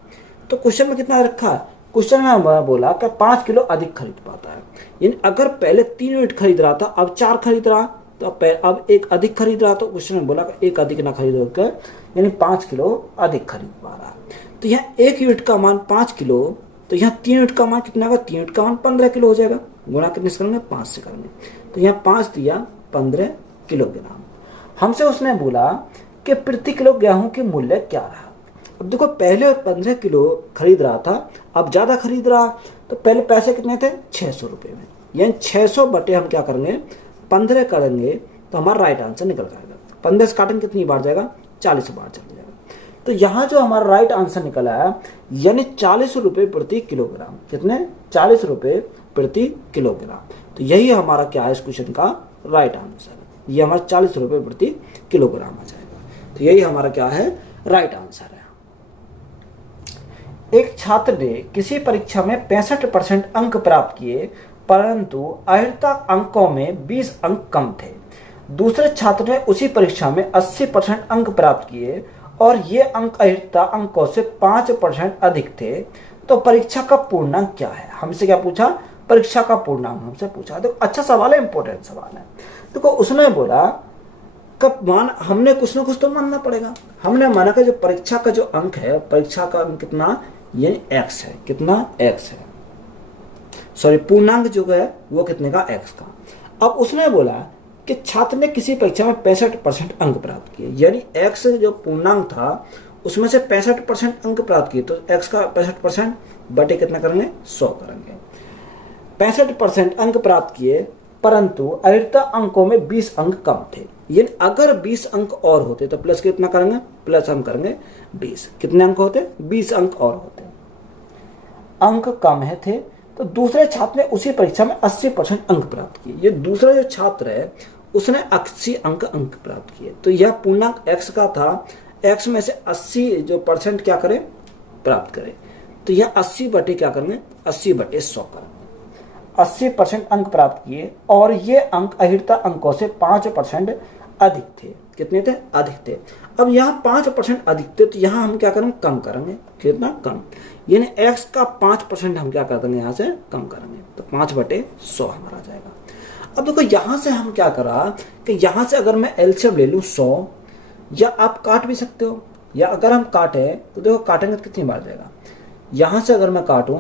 तो क्वेश्चन में कितना रखा है, क्वेश्चन में हमारा बोला कि 5 किलो अधिक खरीद पाता है। यानी अगर पहले 3 यूनिट खरीद रहा था, अब 4 खरीद रहा, तो अब 1 अधिक खरीद रहा, तो क्वेश्चन में बोला कि 1 अधिक ना खरीद कर, यानी 5 किलो अधिक खरीद पा रहा है। तो यहाँ 1 यूनिट का मान 5 किलो, तो यहाँ 3 यूनिट का मान कितना होगा, 3 यूनिट का मान 15 किलो हो जाएगा। गुणा कितने से करेंगे, 5 से करेंगे। तो यहाँ 5 दिया 15 किलोग्राम। हमसे उसने बोला कि प्रति किलो गेहूं की मूल्य क्या रहा। अब देखो पहले और 15 किलो खरीद रहा था, अब ज़्यादा खरीद रहा, तो पहले पैसे कितने थे, 600 रुपये में, यानी 600 बटे हम क्या करेंगे 15 करेंगे तो हमारा राइट आंसर निकल जाएगा। 15 से काटेंगे कितनी बार जाएगा, 40 बार चल जाएगा। तो यहाँ जो हमारा राइट आंसर निकला है यानी 40 रुपये प्रति किलोग्राम, कितने 40 रुपये प्रति किलोग्राम। तो यही हमारा क्या है इस क्वेश्चन का राइट आंसर, ये हमारा 40 रुपये प्रति किलोग्राम आ जाएगा। तो यही हमारा क्या है राइट आंसर है। एक छात्र ने किसी परीक्षा में 65% अंक प्राप्त किए परंतु अर्हता अंकों में 20 अंक कम थे। दूसरे छात्र ने उसी परीक्षा में 80% अंक प्राप्त किए और ये अंक अर्हता अंकों से 5% अधिक थे, तो परीक्षा का पूर्णांक क्या है। हमसे क्या पूछा, परीक्षा का पूर्णांक हमसे पूछा। देखो अच्छा सवाल है, इंपॉर्टेंट सवाल है। देखो उसने बोला कब मान, हमने कुछ ना कुछ तो मानना पड़ेगा। हमने माना कि जो परीक्षा का जो अंक है, परीक्षा का अंक कितना, ये x है, कितना x है, सॉरी पूर्णांक जो है वो कितने का, x का। अब उसने बोला कि छात्र ने किसी परीक्षा में 65% अंक प्राप्त किए, यानी x जो पूर्णांक था उसमें से 65% अंक प्राप्त किए, तो x का 65% बटे कितना करेंगे, 100 करेंगे। 65% अंक प्राप्त किए परंतु अर्हता अंकों में 20 अंक कम थे, यानी अगर 20 अंक और होते तो प्लस कितना करेंगे, प्लस हम करेंगे 20। कितने अंक होते, 20 अंक और होते, अंक कम है थे। तो दूसरे छात्र ने उसी परीक्षा में 80% अंक प्राप्त किए। ये दूसरा जो छात्र है उसने 80 अंक प्राप्त किए। तो यह पूर्णांक x का था, x में से 80 जो परसेंट क्या करे, प्राप्त करे। तो यह 80 बटे क्या करेंगे, 80 बटे 100 करेंगे। 80% अंक प्राप्त किए और ये अंक अर्हता अंकों से 5% अधिक थे। कितने थे, अधिक थे। अब यहाँ 5% अधिक थे, तो यहाँ हम क्या करेंगे, कम करेंगे। कितना, कम, यानी x का 5% हम क्या कर देंगे, यहाँ से कम करेंगे। तो 5 बटे 100 हमारा जाएगा। अब देखो यहाँ से हम क्या करा कि यहाँ से अगर मैं एलसीएम ले लूँ 100, या आप काट भी सकते हो, या अगर हम काटे तो देखो काटेंगे तो कितनी बार जाएगा। यहाँ से अगर मैं काटूँ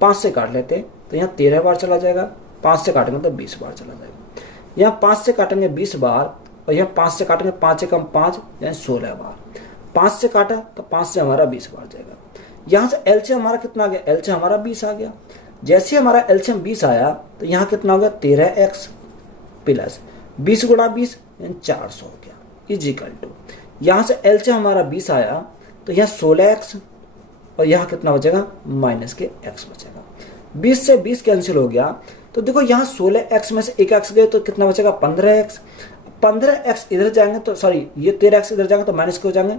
5 से काट लेते तो यहाँ 13 बार चला जाएगा, 5 से काटेंगे तो 20 बार चला जाएगा। यहाँ 5 से काटेंगे 20 बार और यहाँ 5 से काटेंगे 5 से कम 5 यानी 16 बार। 5 से काटा तो 5 से हमारा 20 बार जाएगा। यहाँ से एलसीएम हमारा कितना आ गया, एलसीएम हमारा 20 आ गया। जैसे हमारा एलसीएम 20 आया तो यहाँ कितना हो गया, 13x प्लस 20 गुणा 20 यानी 400 हो गया, इजिकल टू यहाँ से एलसीएम हमारा 20 आया तो यहाँ 16x और यहाँ कितना बचेगा, माइनस के x बचेगा। 20 से 20 कैंसिल हो गया, तो देखो यहाँ 16x में से एक x गए तो कितना बचेगा, 15x। 15x इधर जाएंगे तो सॉरी ये 13x इधर जाएंगे तो माइनस के हो जाएंगे,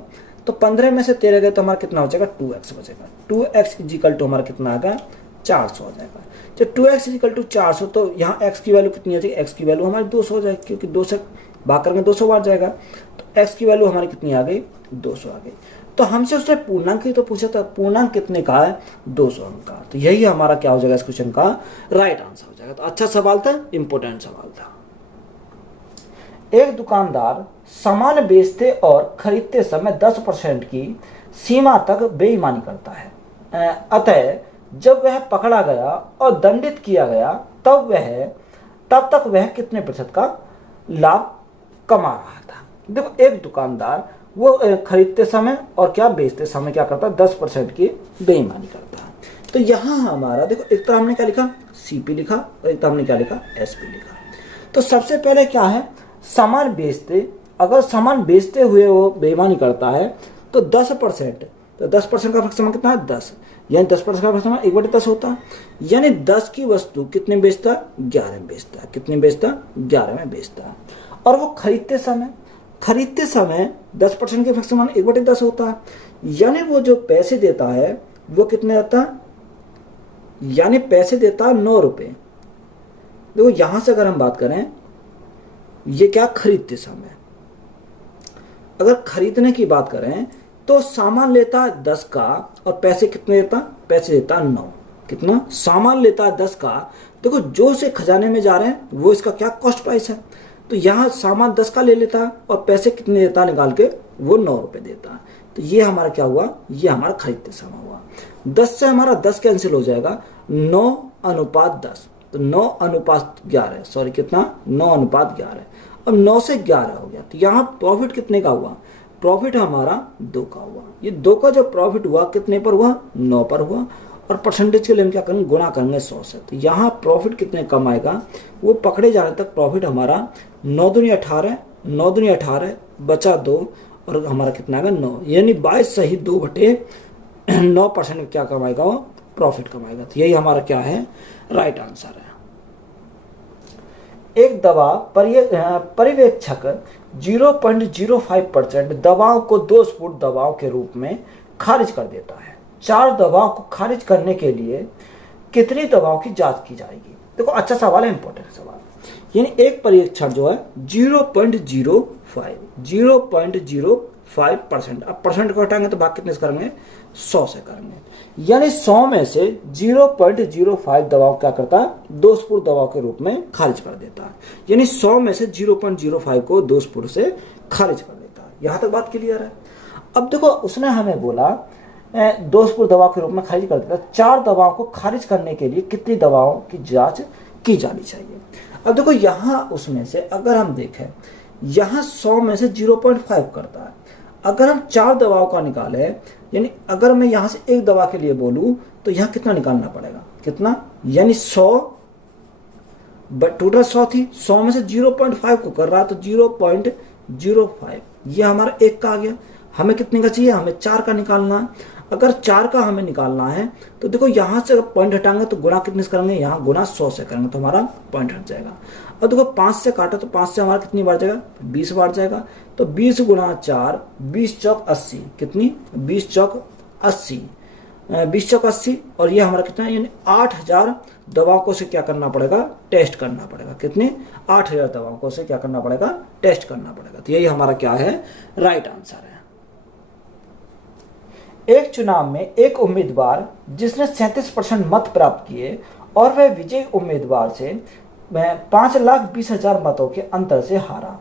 तो 15 में से 13 गए तो हमारा कितना बचेगा, 2x बचेगा। 2x इजिकल टू हमारा कितना आ गया, 400 हो जाएगा। जब 2x इजिकल टू 400 तो यहाँ x की वैल्यू कितनी आ जाएगी, x की वैल्यू हमारी 200 हो जाएगी, क्योंकि 2 से भाग करेंगे 200 बार जाएगा। तो x की वैल्यू हमारी कितनी आ गई, 200 आ गई। तो हमसे उसने पूर्णांक ही तो पूछा था, पूर्णांक कितने का है, 200 अंक का। तो यही हमारा क्या हो जाएगा इस क्वेश्चन का राइट आंसर हो जाएगा। तो अच्छा सवाल था, इंपोर्टेंट सवाल था। एक दुकानदार सामान बेचते और खरीदते समय 10% की सीमा तक बेईमानी करता है। अतः जब वह पकड़ा गया और दंडित किया गया तब तक वह कितने प्रतिशत का लाभ कमा रहा था। देखो एक दुकानदार वो खरीदते समय और क्या बेचते समय क्या करता है, 10% की बेईमानी करता है। तो यहाँ हमारा देखो एक तो हमने क्या लिखा, सीपी लिखा और एक तो हमने क्या लिखा, एसपी लिखा। तो सबसे पहले क्या है, सामान बेचते, अगर सामान बेचते हुए वो बेईमानी करता है तो 10%, तो 10% का फर्क कितना है, 10, यानी 10% का फर्क 1/10 होता है। यानी 10 की वस्तु कितने बेचता, 11 में बेचता है। कितने बेचता, 11 में बेचता है। और वो खरीदते समय 10% के फर्क 1/10 होता है। यानी वो जो पैसे देता है वो कितने देता है, यानी पैसे देता है 9 रुपये। देखो यहां से अगर हम बात करें, ये क्या खरीदते समय, अगर खरीदने की बात करें तो सामान लेता है 10 का और पैसे कितने देता, पैसे देता है 9। कितना, सामान लेता है 10 का, देखो जो से खजाने में जा रहे हैं वो इसका क्या कॉस्ट प्राइस है। तो यहाँ सामान 10 का ले लेता है और पैसे कितने देता है निकाल के, वो 9 रुपये देता है। तो ये हमारा क्या हुआ, ये हमारा खरीदते समय हुआ। 10 से हमारा 10 कैंसिल हो जाएगा, 9/10। तो 9:11, सॉरी कितना, 9:11। अब 9 से 11 हो गया, तो यहाँ प्रॉफिट कितने का हुआ, प्रॉफिट हमारा 2 का हुआ। ये 2 का जो प्रॉफिट हुआ कितने पर हुआ, 9 पर हुआ। और परसेंटेज के लिए हम क्या करेंगे, गुणा करेंगे 100 से। तो यहाँ प्रॉफिट कितने कम आएगा, वो पकड़े जाने तक प्रॉफिट हमारा 9 दूनी 18, 9 दूनी 18 बचा 2, और हमारा कितना आएगा 9, यानी 22 सही 2/9% क्या कमाएगा, वो प्रॉफिट कमाएगा। तो यही हमारा क्या है, राइट आंसर है। एक दवा पर्यवेक्षक 0.05% दवाओं को 2 स्फुट दवाओं के रूप में खारिज कर देता है। 4 दवाओं को खारिज करने के लिए कितनी दवाओं की जांच की जाएगी। देखो अच्छा सवाल है, इंपॉर्टेंट सवाल। यानी एक परीक्षण जो है 0.05%। अब परसेंट को हटाएंगे तो भाग कितने से करेंगे, 100 से करेंगे। यानी 100 में से 0.05 दवाओं क्या करता है, 2 स्फुट दवाओं के रूप में खारिज कर देता है। यानी 100 में से 0.05 को 2 स्फुट से खारिज कर देता है। यहां तक बात क्लियर है। अब देखो उसने हमें बोला 2 स्फुट दवा के रूप में खारिज कर देता है। 4 दवाओं को खारिज करने के लिए कितनी दवाओं की जांच की जानी चाहिए। अब देखो यहाँ उसमें से अगर हम देखें, यहाँ 100 में से 0.5 करता है। अगर हम 4 दवाओं का निकाले, यानी अगर मैं यहाँ से एक दवा के लिए बोलूं तो यहाँ कितना निकालना पड़ेगा, कितना, यानी 100 टोटल 100 थी, 100 में से 0.5 को कर रहा है तो 0.05, ये हमारा 1 का आ गया। हमें कितने का चाहिए, हमें 4 का निकालना है। अगर 4 का हमें निकालना है तो देखो यहाँ से पॉइंट हटाएंगे तो गुणा कितने से करेंगे, यहाँ गुणा 100 से करेंगे तो हमारा पॉइंट हट जाएगा। और देखो 5 से काटा तो 5 से हमारा कितनी बार जाएगा, 20 बार जाएगा। तो 20 गुणा 4, 20 चौक 80, कितनी, 20 चौक 80, 20 चौक 80, और ये हमारा कितना, यानी 8000 दवाओं को से क्या करना पड़ेगा, टेस्ट करना पड़ेगा। कितने, 8000 दवाओं को से क्या करना पड़ेगा, टेस्ट करना पड़ेगा। तो यही हमारा क्या है, राइट आंसर है। एक चुनाव में एक उम्मीदवार जिसने 37% मत प्राप्त किए और वह विजयी उम्मीदवार से 5,20,000 मतों के अंतर से हारा,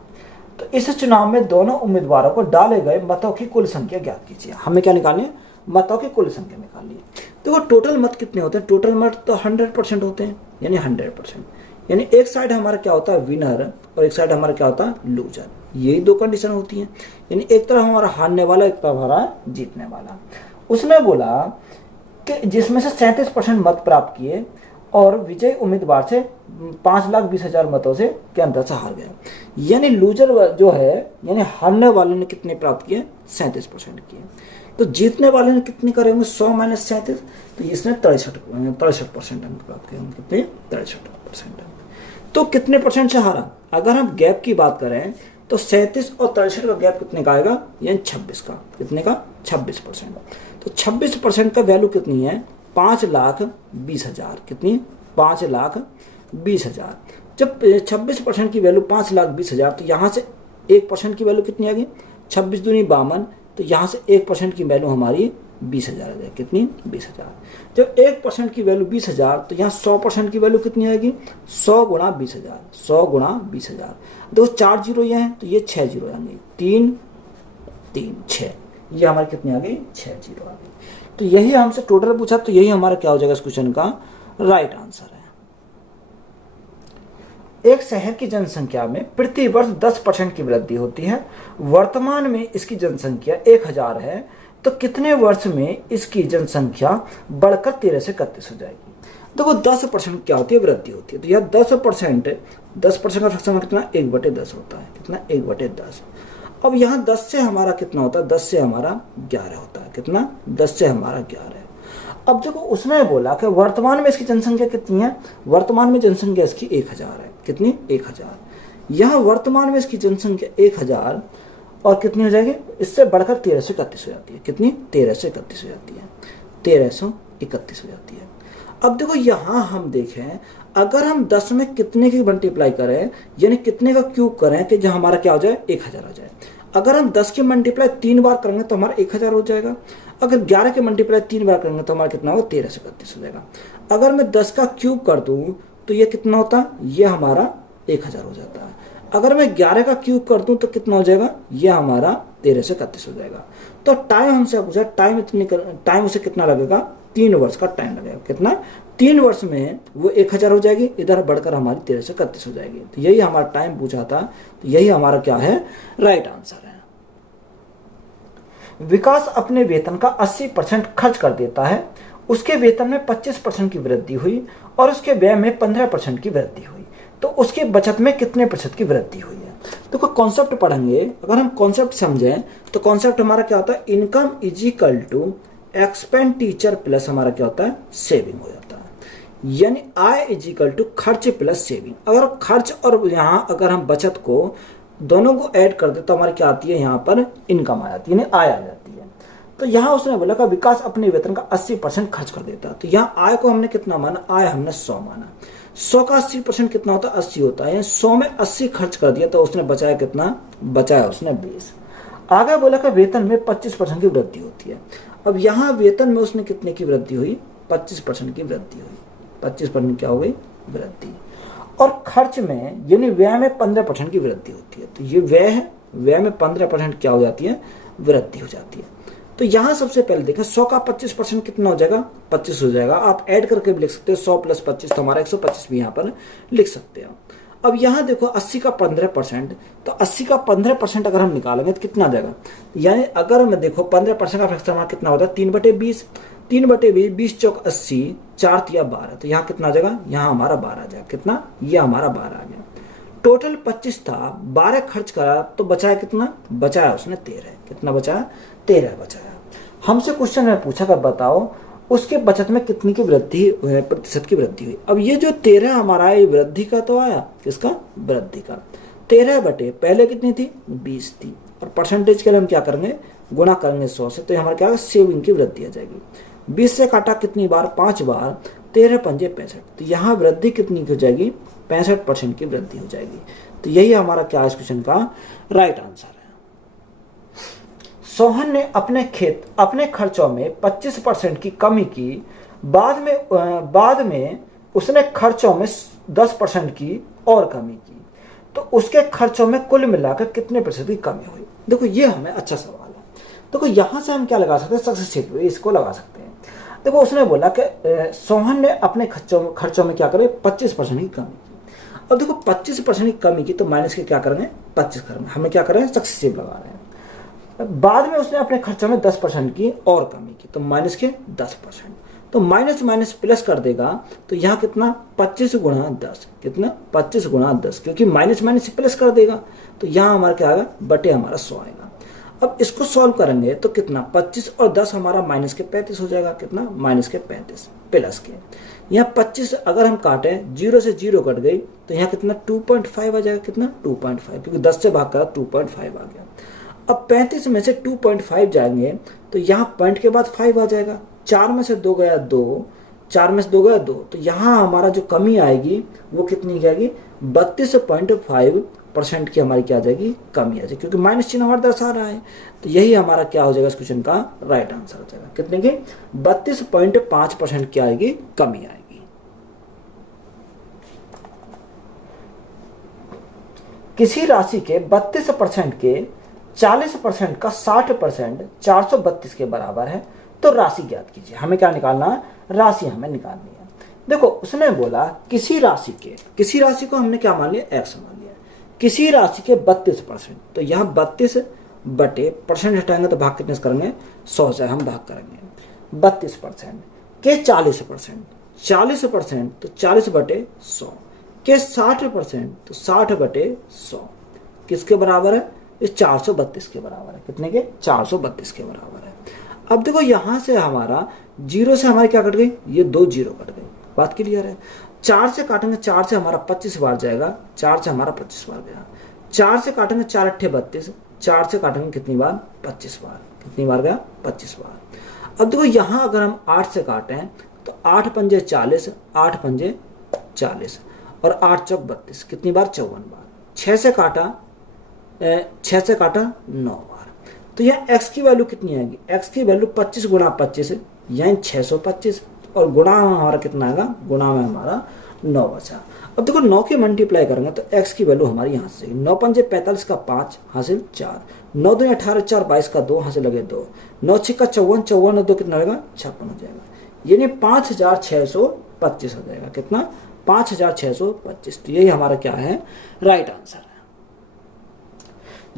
तो इस चुनाव में दोनों उम्मीदवारों को डाले गए मतों की कुल संख्या ज्ञात कीजिए। हमें क्या निकालनी है, मतों की कुल संख्या निकालनी है। देखो टोटल मत कितने होते हैं, टोटल मत तो 100% होते हैं, यानी 100%। यानी एक साइड हमारा क्या होता है, विनर, और एक साइड हमारा क्या होता है, लूजर। यही 2 कंडीशन होती हैं। यानी एक तरफ हमारा हारने वाला, एक तरफ हमारा जीतने वाला। उसने बोला कि जिसमें से 37% मत प्राप्त किए और विजयी उम्मीदवार से 5,20,000 मतों से के अंतर से हार गए। यानी लूजर जो है, यानी हारने वाले ने कितने प्राप्त किए, 37% किए। तो जीतने वाले ने कितने करे होंगे, 100 - 37, तो इसने 63% अंक प्राप्त किए। कितने, 63%। तो कितने परसेंट से हारा। अगर हम गैप की बात करें तो 37 और 63 का गैप कितने का आएगा, यानी 26 का। कितने का, 26%। तो 26% का वैल्यू कितनी है, 5,20,000। कितनी, 5,20,000। जब 26% की वैल्यू 5,20,000, तो यहाँ से 1% की वैल्यू कितनी आ गई, 26 दूनी 52, तो यहाँ से 1% की वैल्यू हमारी 20,000 आ जाएगी। कितनी, 20,000। जब 1% की वैल्यू 20,000, तो यहाँ 100% की वैल्यू कितनी आएगी, 100 गुणा 20,000, 100 गुणा 20,000। देखो 4 जीरो ये हैं तो ये 6 जीरो आएंगे, 3 3 6, ये हमारे कितनी आ गई, 6 जीरो आ गई। तो यही हमसे टोटल पूछा, तो यही हमारा क्या हो जाएगा इस क्वेश्चन का राइट आंसर है। एक शहर की जनसंख्या में प्रति वर्ष 10% की वृद्धि होती है। वर्तमान में इसकी जनसंख्या 1,000 है, तो कितने वर्ष में इसकी जनसंख्या बढ़कर 13 से 31 हो जाएगी। देखो 10% क्या होती है, वृद्धि होती है। तो यह 10% का फ्रैक्शन कितना, 1/10 होता है। कितना, 1/10। अब यहाँ 10 से हमारा कितना होता है, 10 से हमारा 11 होता है। कितना, 10 से हमारा 11। अब देखो उसने बोला कि वर्तमान में इसकी जनसंख्या कितनी है, वर्तमान में जनसंख्या इसकी 1,000 है। कितनी, 1,000। यहाँ वर्तमान में इसकी जनसंख्या 1,000 और कितनी हो जाएगी, इससे बढ़कर 13 से 31 हो जाती है। कितनी, 13 से 31 हो जाती है, 1331 हो जाती है। अब देखो यहाँ हम देखें, अगर हम 10 में कितने की मल्टीप्लाई करें, यानी कितने का क्यूब करें कि जो हमारा क्या हो जाए, 1,000 आ जाए। अगर हम 10 की मल्टीप्लाई 3 बार करेंगे तो हमारा 1,000 हो जाएगा। अगर 11 की मल्टीप्लाई 3 बार करेंगे तो हमारा कितना होगा, 13 से 31 हो जाएगा। अगर मैं 10 का क्यूब कर दूं तो ये कितना होता, ये हमारा 1,000 हो जाता है। अगर मैं 11 का क्यूब कर दूं तो कितना हो जाएगा, ये हमारा 13 से 31 हो जाएगा। तो टाइम हमसे पूछा, टाइम उसे कितना लगेगा, 3 वर्ष का टाइम लगेगा। कितना? 3 वर्ष में वो 1000 हो जाएगी, इधर बढ़कर हमारी 1331 हो जाएगी। तो यही हमारा टाइम पूछा था, तो यही हमारा क्या है? राइट आंसर है। विकास अपने वेतन का 80% खर्च कर देता है, उसके वेतन में 25% की वृद्धि हुई और उसके व्यय में 15% की वृद्धि हुई, तो उसके बचत में कितने प्रतिशत की वृद्धि हुई है? देखो कॉन्सेप्ट पढ़ेंगे, अगर हम कॉन्सेप्ट समझें तो कॉन्सेप्ट हमारा क्या होता है? Income is equal to expenditure plus हमारा क्या होता है? सेविंग हो जाता है। यानी आय इज इक्वल टू खर्च प्लस सेविंग। अगर खर्च और यहाँ अगर हम बचत को दोनों को ऐड कर दे तो हमारी क्या आती है? यहाँ पर इनकम आ जाती है, यानी आय आ जाती है। तो यहाँ उसने बोला कि विकास अपने वेतन का 80% खर्च कर देता है। तो यहाँ आय को हमने कितना माना? आय हमने 100 माना। 100 का 80% कितना होता है? 80 होता है। 100 में 80 खर्च कर दिया तो उसने बचाया कितना? बचाया उसने 20। आगे बोला कि वेतन में 25% की वृद्धि होती है। अब यहाँ वेतन में उसने कितने की वृद्धि हुई? 25% की वृद्धि हुई। 25% क्या हो गई? वृद्धि। और खर्च में यानी व्यय में 15% की वृद्धि होती है। तो ये व्यय है, व्यय में 15% क्या हो जाती है? वृद्धि हो जाती है। तो यहाँ सबसे पहले देखें 100 का 25% कितना हो जाएगा? 25 हो जाएगा। आप ऐड करके भी लिख सकते हो, 100 प्लस 25 तो हमारा 125 भी यहाँ पर लिख सकते हो। अब यहाँ देखो 80 का 15%, तो 80 का 15% अगर हम निकालेंगे तो कितना आ जाएगा? यानी अगर मैं देखो 15% का फ्रैक्शन हमारा कितना होता है? 3/20। 3/20, 20 चौक 80, 4 तिया 12, तो यहाँ कितना आ जाएगा? यहाँ हमारा 12 आ जाएगा। कितना? ये हमारा 12 आ गया। टोटल 25 था, 12 खर्च करा तो बचाया कितना? बचाया उसने 13। कितना बचाया? 13 बचाया। हमसे क्वेश्चन में पूछा कर बताओ उसके बचत में कितनी की वृद्धि, प्रतिशत की वृद्धि हुई। अब ये जो 13 हमारा है, वृद्धि का तो आया, किसका? वृद्धि का। 13 बटे पहले कितनी थी? 20 थी। और परसेंटेज के लिए हम क्या करेंगे? गुणा करेंगे 100 से, तो हमारा क्या? सेविंग की वृद्धि आ जाएगी। 20 से काटा कितनी बार? 5 बार। 13 पंजे 65, तो यहाँ वृद्धि कितनी की हो जाएगी? 65% की वृद्धि हो जाएगी। तो यही हमारा क्या है इस क्वेश्चन का राइट आंसर है। सोहन ने अपने खर्चों में 25% की कमी की, बाद में उसने खर्चों में 10% की और कमी की, तो उसके खर्चों में कुल मिलाकर कितने प्रतिशत की कमी हुई? देखो ये हमें अच्छा सवाल है। देखो यहाँ से हम क्या लगा सकते हैं? सक्सेसिव इसको लगा सकते हैं। देखो उसने बोला कि सोहन ने अपने खर्चों में क्या करे? 25% की कमी की। अब देखो 25% की कमी की तो माइनस के क्या करेंगे? 25 करेंगे। हमें क्या कर रहे हैं? सक्सेसिव लगा रहे हैं। बाद में उसने अपने खर्चों में 10% की और कमी की, तो माइनस के 10%, तो माइनस माइनस प्लस कर देगा, तो यहाँ कितना? 25 गुणा 10। कितना? 25 गुणा 10, क्योंकि माइनस माइनस से प्लस कर देगा, तो यहाँ हमारा क्या आएगा? बटे हमारा 100 आएगा। अब इसको सॉल्व करेंगे तो कितना? 25 और 10 हमारा माइनस के 35 हो जाएगा। कितना? माइनस के 35 प्लस के, यहाँ 25 अगर हम काटें, 0 से 0 कट गई, तो यहाँ कितना? 2.5 आ जाएगा। कितना? 2.5, क्योंकि 10 से भाग करा 2.5 आ गया। अब 35 में से 2.5 जाएंगे तो यहाँ पॉइंट के बाद 5 आ जाएगा। 4 में से 2 गया 2, 4 में से 2 गया 2, तो यहाँ हमारा जो कमी आएगी वो कितनी जाएगी? 32.5% की हमारी क्या आ जाएगी? कमी आ जाएगी, क्योंकि माइनस चिन्ह हमारा दर्शा रहा है। तो यही हमारा क्या हो जाएगा इस क्वेश्चन का राइट आंसर हो जाएगा। कितने की? 32.5% की आएगी? कमी आएगी। किसी राशि के 32% के 40% का 60% 432 के बराबर है, तो राशि ज्ञात कीजिए। हमें क्या निकालना है? राशि हमें निकालनी है। देखो उसने बोला किसी राशि को हमने क्या मान लिया? x मान लिया। किसी राशि के 32%, तो यहाँ 32 बटे परसेंट हटाएंगे तो भाग कितने से करेंगे? 100 से हम भाग करेंगे। 32% के 40%, 40% तो 40 बटे 100 के 60%, तो 60 बटे 100 किसके बराबर है? ये 432 के बराबर है। कितने के? 432 के बराबर है। अब देखो यहाँ से हमारा 0 से हमारी क्या कट गई? ये 2 0 कट गई। बात क्लियर है? 4 से काटेंगे, 4 से हमारा 25 बार जाएगा, 4 से हमारा 25 बार गया। 4 से काटेंगे 4 अट्ठे 32, 4 से काटेंगे कितनी बार? 25 बार। कितनी बार गया? 25 बार। अब देखो यहाँ अगर हम 8 से काटें तो 8 पंजे 40, 8 पंजे 40 और 8 चौक 32, कितनी बार? 54 बार। 6 से काटा 9 बार, तो यहाँ x की वैल्यू कितनी आएगी? x की वैल्यू 25 गुणा 25 यानी 625, और गुणा हमारा कितना आएगा? गुणा में हमारा 9 बचा। अब देखो 9 की मल्टीप्लाई करेंगे तो x की वैल्यू हमारी यहाँ से 9 पंजे 45 का 5 हासिल 4, 9 दूनी 18, 4 22 का 2 हासिल लगे 2, 9 6 का 54, 54 2 कितना रहेगा 56 हो जाएगा, यानी 5625 हो जाएगा। कितना 5625। तो यही हमारा क्या है राइट आंसर है।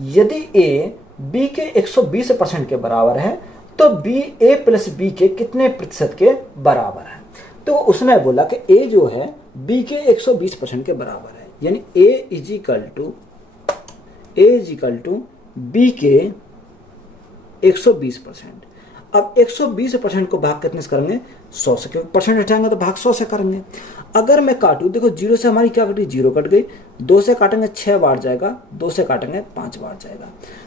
यदि a b के 120% के बराबर है तो b a प्लस b के कितने प्रतिशत के बराबर है। तो उसने बोला कि a जो है b के 120% के बराबर है, यानी a is equal to b के 120%। अब 120% को भाग कितने से करेंगे 100 से, क्योंकि परसेंट हटाएंगे तो भाग 100 से करेंगे। अगर मैं काटूं, देखो 0 से हमारी क्या कटी 0 कट गई, 2 से काटेंगे 6 बार जाएगा, 2 से काटेंगे 5 बार जाएगा।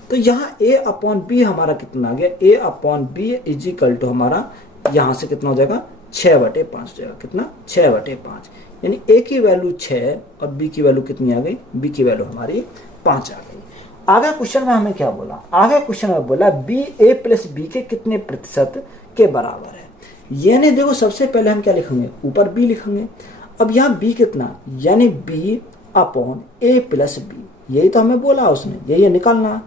तो यहाँ a अपॉन b हमारा कितना आ गया, a upon b is equal to हमारा यहाँ से कितना हो जाएगा 6/5 हो जाएगा। कितना 6/5, यानी a की वैल्यू 6 और b की वैल्यू कितनी आ गई, b की वैल्यू हमारी 5 आ गई। आगे क्वेश्चन में हमें क्या बोला, आगे क्वेश्चन में बोला b a प्लस b के कितने प्रतिशत के बराबर है। यानी देखो सबसे पहले हम क्या लिखेंगे, ऊपर b लिखेंगे। अब यहाँ b कितना, यानी b upon a plus b, यही तो हमें बोला उसने, यही निकालना।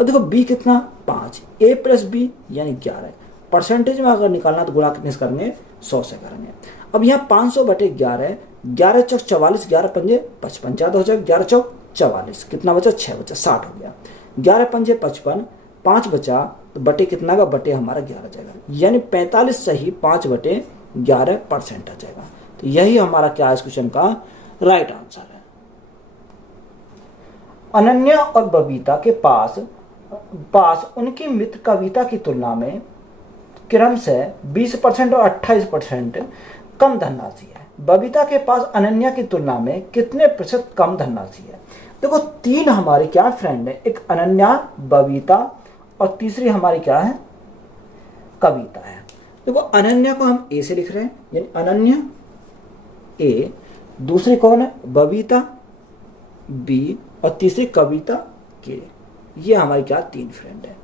अब देखो b कितना 5, a प्लस b यानी 11, परसेंटेज में अगर निकालना तो गुणा कितने से करेंगे 100 से करेंगे। अब यहाँ 500/11, 11 चौक 44, 11 पंजे 55, ज़्यादा हो जाएगा, 11 चौक 44, कितना बचा 6 बचा, 60 हो गया, 11 पंजे 55, 5 बचा तो बटे कितना का, बटे हमारा 11 जाएगा, यानी 45 सही 5/11% आ जाएगा। तो यही हमारा क्या है इस क्वेश्चन का राइट आंसर है। अनन्या और बबीता के पास उनकी मित्र कविता की तुलना में क्रमशः 20% और 28% कम धनराशि है। बबीता के पास अनन्या की तुलना में कितने प्रतिशत कम धनराशि है। देखो 3 हमारे क्या फ्रेंड है, एक अनन्या, बबीता और तीसरी हमारी क्या है कविता है। देखो अनन्या को हम ए से लिख रहे हैं, यानी अनन्या ए, दूसरी कौन है बबीता बी और तीसरी कविता के, ये हमारी क्या 3 फ्रेंड है।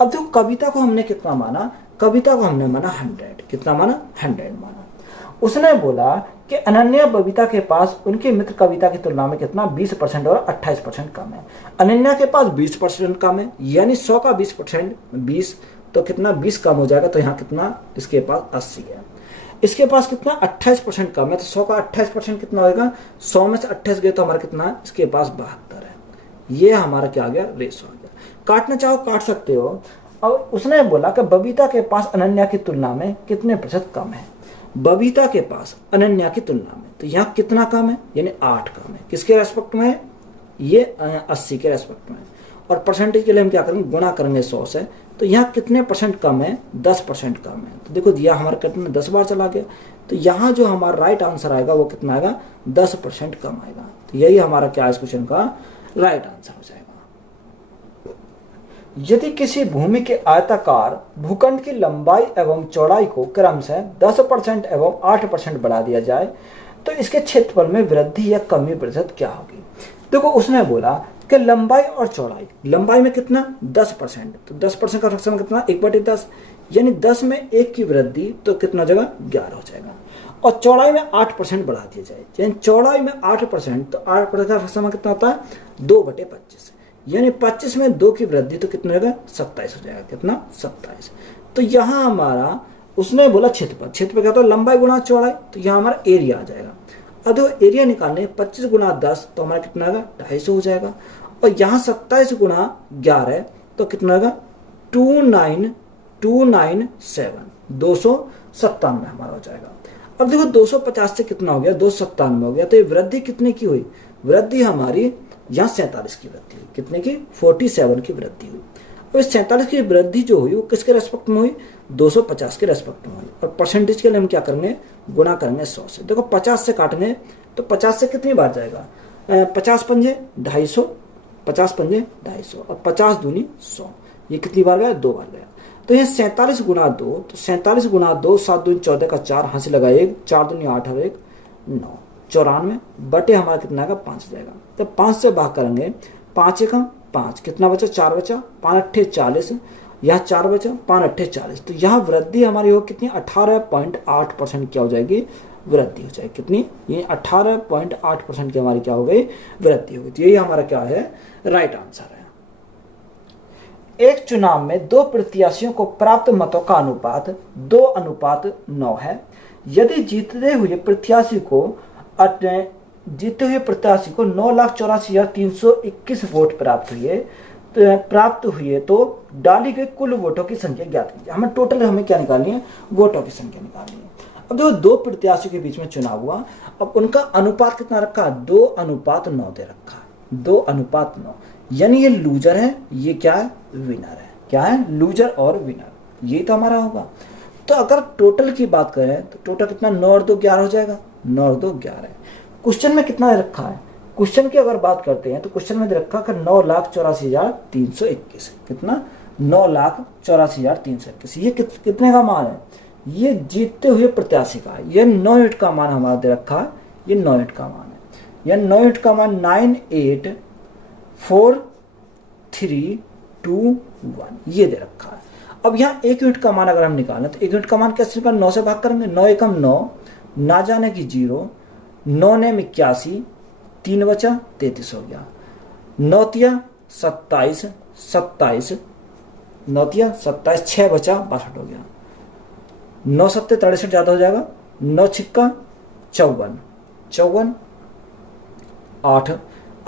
अब देखो कविता को हमने कितना माना, कविता को हमने माना 100, कितना माना 100 माना। उसने बोला कि अनन्या बबीता के पास उनके मित्र कविता की तुलना में कितना 20% और 28% कम है। अनन्या के पास 20% कम है, यानी 100 का 20%, 20 तो कितना 20 कम हो जाएगा, तो यहाँ कितना इसके पास 80 है। इसके पास कितना 28% कम है, तो 100 का 28% कितना होगा, 100 में से 28 गए तो हमारा कितना इसके पास 72 है। ये हमारा क्या आ गया रेशो आ गया। काटना चाहो काट सकते हो। और उसने बोला कि बबीता के पास अनन्या की तुलना में कितने प्रतिशत कम है। बबीता के पास अनन्या की तुलना में, तो यहाँ कितना कम है, यानी 8 कम है। किसके रेस्पेक्ट में है, ये 80 के रेस्पेक्ट में है। और परसेंटेज के लिए हम क्या करेंगे, गुणा करेंगे 100 से, तो यहाँ कितने परसेंट कम है, 10% कम है। तो देखो दिया हमारा कितना 10 बार चला गया, तो यहाँ जो हमारा राइट आंसर आएगा वो कितना आएगा 10% कम आएगा। तो यही हमारा क्या इस क्वेश्चन का राइट आंसर हो जाएगा। यदि किसी भूमि के आयताकार भूखंड की लंबाई एवं चौड़ाई को क्रमशः 10% एवं 8% बढ़ा दिया जाए तो इसके क्षेत्रफल में वृद्धि या कमी प्रतिशत क्या होगी। देखो उसने बोला कि लंबाई और चौड़ाई, लंबाई में कितना 10%, तो 10% का फ्रैक्शन कितना 1/10, यानी 10 में 1 की वृद्धि तो कितना हो जाएगा 11 हो जाएगा। और चौड़ाई में 8% बढ़ा दिया जाए, यानी चौड़ाई में 8%, तो 8% का फ्रैक्शन कितना होता है 2/25, यानी 25 में 2 की वृद्धि तो कितना रहेगा 27 हो जाएगा। कितना 27। तो यहाँ हमारा उसने बोला क्षेत्रफल, क्षेत्रफल क्या होता है लंबाई गुणा चौड़ाई, तो यहाँ हमारा एरिया आ जाएगा। अब देखो एरिया निकालने 25 गुणा 10 तो हमारा कितना आएगा 250 हो जाएगा। और यहाँ 27 गुणा 11 तो कितना आएगा 29297, 297 हमारा हो जाएगा। अब देखो 250 से कितना हो गया 297 हो गया, तो ये वृद्धि कितने की हुई, वृद्धि हमारी यहाँ 47 की वृद्धि हुई, कितने की 47 की वृद्धि हुई। और इस 47 की वृद्धि जो हुई वो किसके रेस्पेक्ट में हुई 250 के रेस्पेक्ट में हुई। और परसेंटेज के लिए हम क्या करेंगे गुणा करेंगे 100 से। देखो 50 से काटेंगे तो 50 से कितनी बार जाएगा 50 पंजे 250, 50 पंजे 250 और 50 दूनी 100, ये कितनी बार गया 2 बार गया। तो ये 47 गुणा 2, तो 47 गुणा 2 7 दूनी 14 का 4 हासिल लगा 1, 4 दूनी 8 और 1 9, 94 बटे हमारा कितना आएगा 5 जाएगा। तो 5 से भाग करेंगे 5 एकम 5, कितना बचा 4 बचा, 5 अट्ठे 40, यहाँ 4 बचा 5 अट्ठे 40। तो यहाँ वृद्धि हमारी हो कितनी 18.8% क्या हो जाएगी वृद्धि हो जाए। कितनी? ये 18.8% की हमारी क्या हो गई? वृद्धि हो गई। तो यही हमारा क्या है? राइट आंसर है। एक चुनाव में दो प्रत्याशियों को प्राप्त मतों का अनुपात 2:9 है। यदि जीते हुए प्रत्याशी को 9,84,321 वोट प्राप्त हुए तो डाली गई कुल वोटों की संख्या ज्ञात कीजिए। हमें क्या निकालनी है? वोटों की संख्या निकालनी है। अब देखो, दो प्रत्याशियों के बीच में चुनाव हुआ, अब उनका अनुपात कितना रखा? 2:9 दे रखा है, 2:9, यानी ये लूजर है, ये क्या है? विनर है। क्या है? लूजर और विनर, यही तो हमारा होगा। तो अगर टोटल की बात करें तो टोटल कितना? 9 और 2 11 हो जाएगा। 9 और 2 11। क्वेश्चन में कितना रखा है? क्वेश्चन की अगर बात करते हैं तो क्वेश्चन में रखा कि 9,84,321। कितना? 9,84,321। ये कितने का मान है? ये जीतते हुए प्रत्याशी का है। ये 9 यूनिट का मान हमारा दे रखा है। ये 9 यूनिट का मान है। यह 9 यूनिट का मान 984321 ये दे रखा है। अब यहाँ 1 यूनिट का मान अगर हम निकालें तो 1 यूनिट का मान कैसे निकालें? 9 से भाग करेंगे। 9 एकम 9, ना जाने की 0, 9 ने 81, 3 बचा 33 हो गया। 9 तिया 27, 27, 9 तिया 27, 6 बचा 62 हो गया। 9 सत्ते 63 ज़्यादा हो जाएगा। 9 छिक्का 54, 54,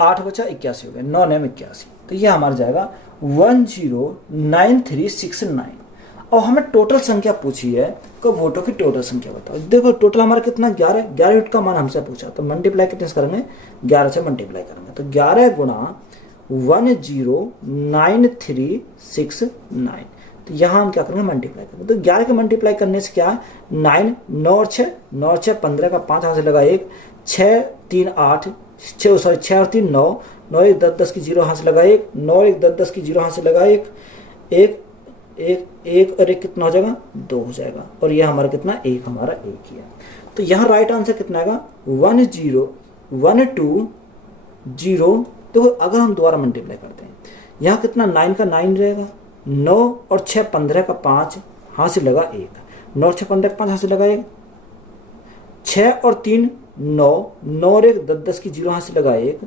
8 बचा 81 हो गया। 9 ने 81, तो ये हमारा जाएगा 109369। और हमें टोटल संख्या पूछी है कि वोटों की टोटल संख्या बताओ। देखो टोटल हमारा कितना? 11। 11 यूनिट का मान हमसे पूछा, तो मल्टीप्लाई कितने से करेंगे? 11 से मल्टीप्लाई करेंगे। तो 11 गुणा 109369, तो यहाँ हम क्या करेंगे? मल्टीप्लाई करेंगे। तो 11 के मल्टीप्लाई करने से क्या है? 9, 9 और 6, 9 और 6 15 का 5 हाथ से लगा 1, 6 3 8, 6 और 3 9, 9 1 10 10 की 0 हाथ से लगा 1, 9 1 10 10 की 0 हाथ से लगा 1, 1 और 1 कितना हो जाएगा? 2 हो जाएगा। और यह हमारा कितना? 1 हमारा 1 ही है। तो यहाँ राइट आंसर कितना आएगा? 10120। तो अगर हम दोबारा मल्टीप्लाई करते हैं, यहाँ कितना? 9 का 9 रहेगा। 9 और 6 15 का 5 हाथ से लगा 1, 9 और 6 15 का 5 हाथ से लगा 1, 6 और 3 9, 9 और 1 10 10 की 0 हाथ से लगा 1,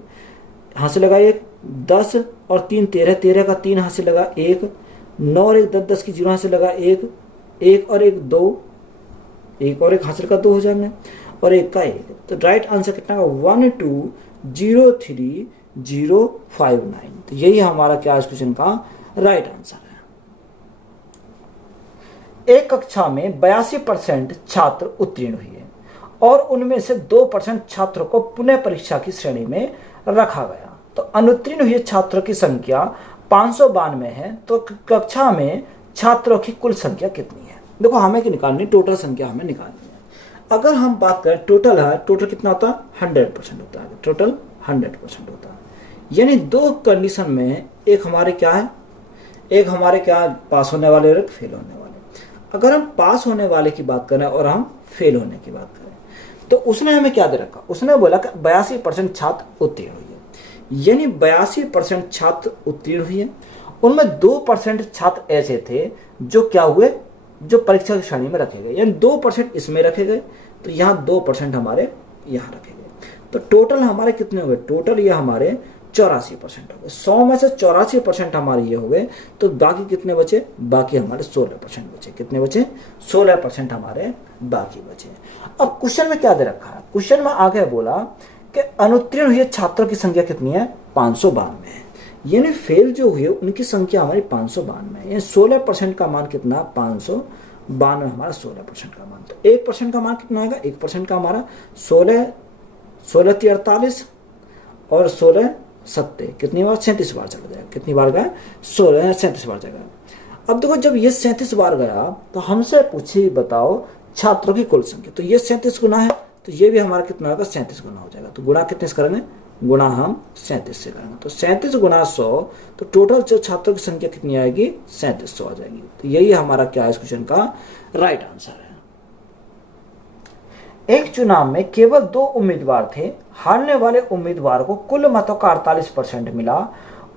हाथ से लगा 1, 10 और 3 13, 13 का 3 हाथ से लगा 1, 9 और 1 10 10 की 0 हाथ से लगा 1, 1 और 1 2, 1 और 1 हाथ से लगा 2 हो जाएंगे, और 1 का 1। तो राइट आंसर कितना होगा? 1203059। तो यही हमारा क्या इस क्वेश्चन का राइट आंसर है। एक कक्षा में 82% छात्र उत्तीर्ण हुए और उनमें से 2% छात्रों को पुनः परीक्षा की श्रेणी में रखा गया। तो अनुत्तीर्ण हुए छात्रों की संख्या 592 है। तो कक्षा में छात्रों की कुल संख्या कितनी है? देखो हमें क्या निकालनी? टोटल संख्या हमें निकालनी है। अगर हम बात करें टोटल है, टोटल कितना होता है? 100% होता है। टोटल 100% होता है। यानी दो कंडीशन में एक हमारे क्या है? एक हमारे क्या? पास होने वाले और एक फेल होने वाले। अगर हम पास होने वाले की बात करें और हम फेल होने की बात करें, तो उसने हमें क्या दे रखा? उसने बोला कि 82% छात्र उत्तीर्ण हुए, यानी 82% छात्र उत्तीर्ण हुए। उनमें 2% छात्र ऐसे थे जो क्या हुए? जो परीक्षा की श्रेणी में रखे गए, यानी 2% इसमें रखे गए, तो यहाँ 2% हमारे यहाँ रखे गए। तो टोटल हमारे कितने हुए? टोटल ये हमारे 84% हो गए। 100 में से 84% हमारे ये हो गए, तो बाकी कितने बचे? बाकी हमारे 16% बचे। कितने बचे? 16% हमारे बाकी बचे। अब क्वेश्चन में क्या दे रखा है? क्वेश्चन में आगे बोला कि अनुत्तीर्ण हुए छात्रों की संख्या कितनी है? 592 है। यानी फेल जो हुए उनकी संख्या हमारी 592 है। यानी 16% का मान कितना? 592 हमारा 16% का मान। तो 1% का मान कितना आएगा? 1% का हमारा 16 48 और 16 सत्ते कितनी बार? 37 बार चला जाएगा। कितनी बार गया? 37 बार जाएगा। अब देखो जब ये 37 बार गया तो हमसे पूछी बताओ छात्रों की कुल संख्या। तो ये 37 गुना है, तो ये भी हमारा कितना होगा? 37 गुना हो जाएगा। तो गुणा कितने से करेंगे? गुणा हम 37 से करेंगे। तो 37 गुना 100, तो टोटल जो छात्रों की संख्या कितनी आएगी? 3700 आ जाएगी। तो यही हमारा क्या है इस क्वेश्चन का राइट आंसर है। एक चुनाव में केवल 2 उम्मीदवार थे। हारने वाले उम्मीदवार को कुल मतों का 48% मिला,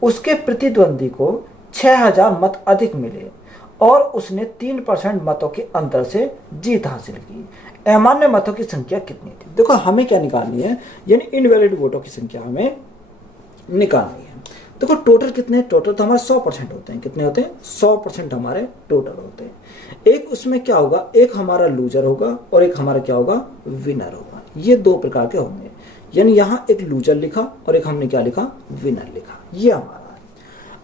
उसके प्रतिद्वंदी को 6000 मत अधिक मिले और उसने 3% मतों के अंतर से जीत हासिल की। अमान्य मतों की संख्या कितनी थी? देखो हमें क्या निकालनी है, यानी इनवैलिड वोटों की संख्या हमें निकालनी है। देखो टोटल कितने, टोटल तो हमारे 100% होते हैं। कितने होते हैं? 100% हमारे टोटल होते हैं। एक उसमें क्या होगा, एक हमारा लूजर होगा और एक हमारा क्या होगा, विनर होगा। ये दो प्रकार के होंगे, यानी यहाँ एक लूजर लिखा और एक हमने क्या लिखा, विनर लिखा। ये हमारा है।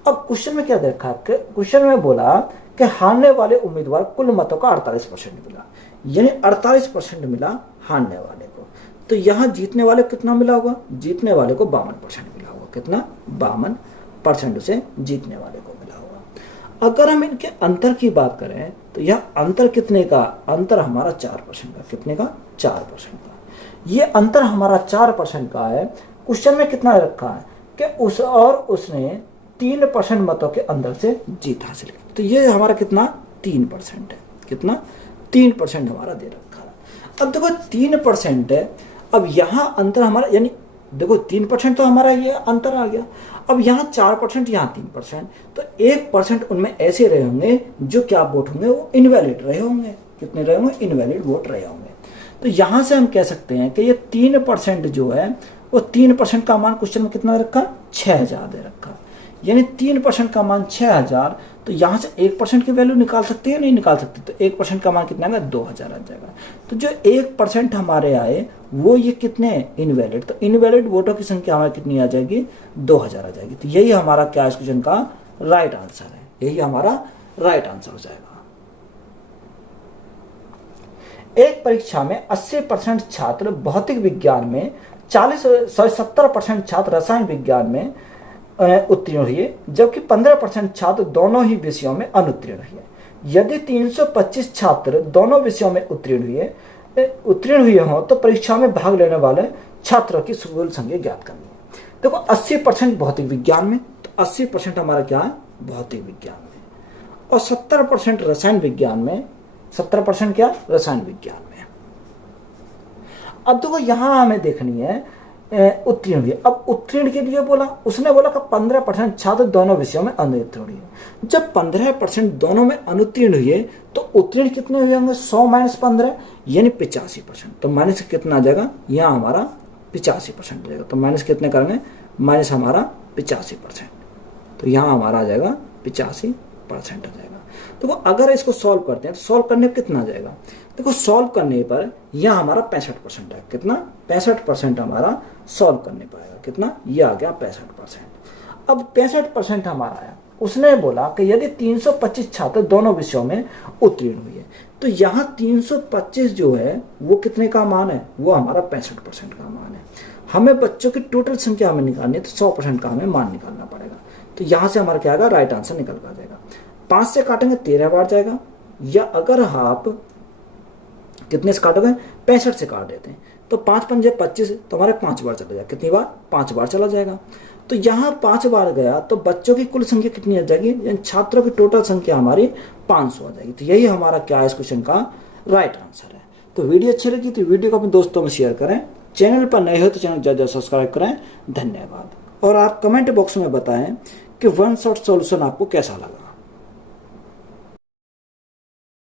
अब क्वेश्चन में क्या देखा, क्वेश्चन में बोला कि हारने वाले उम्मीदवार कुल मतों का 48% मिला, यानी 48% मिला हारने वाले को। तो यहाँ जीतने वाले कितना मिला होगा, जीतने वाले को 52% मिला होगा। कितना? 52% उसे जीतने वाले को मिला होगा। अगर हम इनके अंतर की बात करें तो यह अंतर कितने का, अंतर हमारा 4% का। कितने का? 4% का। ये अंतर हमारा 4% का है। क्वेश्चन में कितना रखा है कि उसने 3% मतों के अंदर से जीत हासिल की। तो ये हमारा कितना? 3% है। कितना? 3% हमारा दे रखा है। अब देखो 3% है, अब यहाँ अंतर हमारा, यानी देखो 3% तो हमारा ये अंतर आ गया। अब यहाँ 4%, यहाँ 3%, तो 1% उनमें ऐसे रहे होंगे जो क्या वोट होंगे, वो इनवैलिड रहे होंगे। कितने रहे होंगे? इनवैलिड वोट रहे होंगे। तो यहाँ से हम कह सकते हैं कि ये 3% जो है वो 3% का मान क्वेश्चन में कितना रखा? 6000 दे रखा। यानी 3% का मान 6000। तो यहाँ से 1% की वैल्यू निकाल सकते हैं, नहीं निकाल सकते? तो 1% का मान कितना आएगा? 2000 आ जाएगा। तो जो 1% हमारे आए वो ये कितने? इनवैलिड। तो इनवैलिड वोटों की संख्या हमारी कितनी आ जाएगी? 2000 आ जाएगी। तो यही हमारा क्या इस क्वेश्चन का राइट आंसर है। यही हमारा राइट आंसर हो जाएगा। एक परीक्षा में 80% छात्र भौतिक विज्ञान में, 70% छात्र रसायन विज्ञान में उत्तीर्ण हुए, जबकि 15% छात्र दोनों ही विषयों में अनुत्तीर्ण हुए। यदि 325 छात्र दोनों विषयों में उत्तीर्ण हुए हों तो परीक्षा में भाग लेने वाले छात्रों की कुल संख्या ज्ञात करनी है। देखो 80% भौतिक विज्ञान में, तो 80% हमारा क्या है? भौतिक विज्ञान में, और 70% रसायन विज्ञान में। 70% क्या? रसायन विज्ञान में। अब देखो यहां हमें देखनी है उत्तीर्ण हुए। अब उत्तीर्ण के लिए बोला, उसने बोला कि 15% छात्र दोनों विषयों में अनुत्तीर्ण हुए। जब 15% दोनों में अनुत्तीर्ण हुए तो उत्तीर्ण कितने हुए होंगे? 100 - 15 यानी 85%। तो माइनस कितना आ जाएगा? यहाँ हमारा 85% हो जाएगा। तो माइनस कितने करेंगे? माइनस हमारा 85%। तो यहाँ हमारा आ जाएगा 85% आ जाएगा। तो वो अगर इसको सॉल्व करते हैं तो सॉल्व करने पर कितना आ जाएगा? देखो सॉल्व करने पर यहाँ हमारा 65% है। कितना? 65% हमारा सॉल्व करने पाएगा। कितना? ये आ गया 65%। अब 65% हमारा आया। उसने बोला कि यदि 325 छात्र दोनों विषयों में उत्तीर्ण हुए, तो यहाँ 325 जो है वो कितने का मान है? वो हमारा 65% का मान है। हमें बच्चों की टोटल संख्या हमें निकालनी है, तो 100% का हमें मान निकालना पड़ेगा। तो यहाँ से हमारा क्या आएगा? राइट आंसर निकल कर जाएगा। 5 से काटेंगे 13 बार जाएगा, या अगर आप कितने से काटोगे? 65 से काट देते हैं तो 5 पंजे 25, तो हमारे 5 बार चला जाएगा। कितनी बार? 5 बार चला जाएगा। तो यहाँ 5 बार गया तो बच्चों की कुल संख्या कितनी आ जाएगी? छात्रों की टोटल संख्या हमारी 500 आ जाएगी। तो यही हमारा क्या है इस क्वेश्चन का राइट आंसर है। तो वीडियो अच्छी लगी तो वीडियो को अपने दोस्तों में शेयर करें। चैनल पर नए हो तो चैनल ज़्यादा सब्सक्राइब करें। धन्यवाद। और आप कमेंट बॉक्स में बताएं कि वन शॉट सॉल्यूशन आपको कैसा लगा।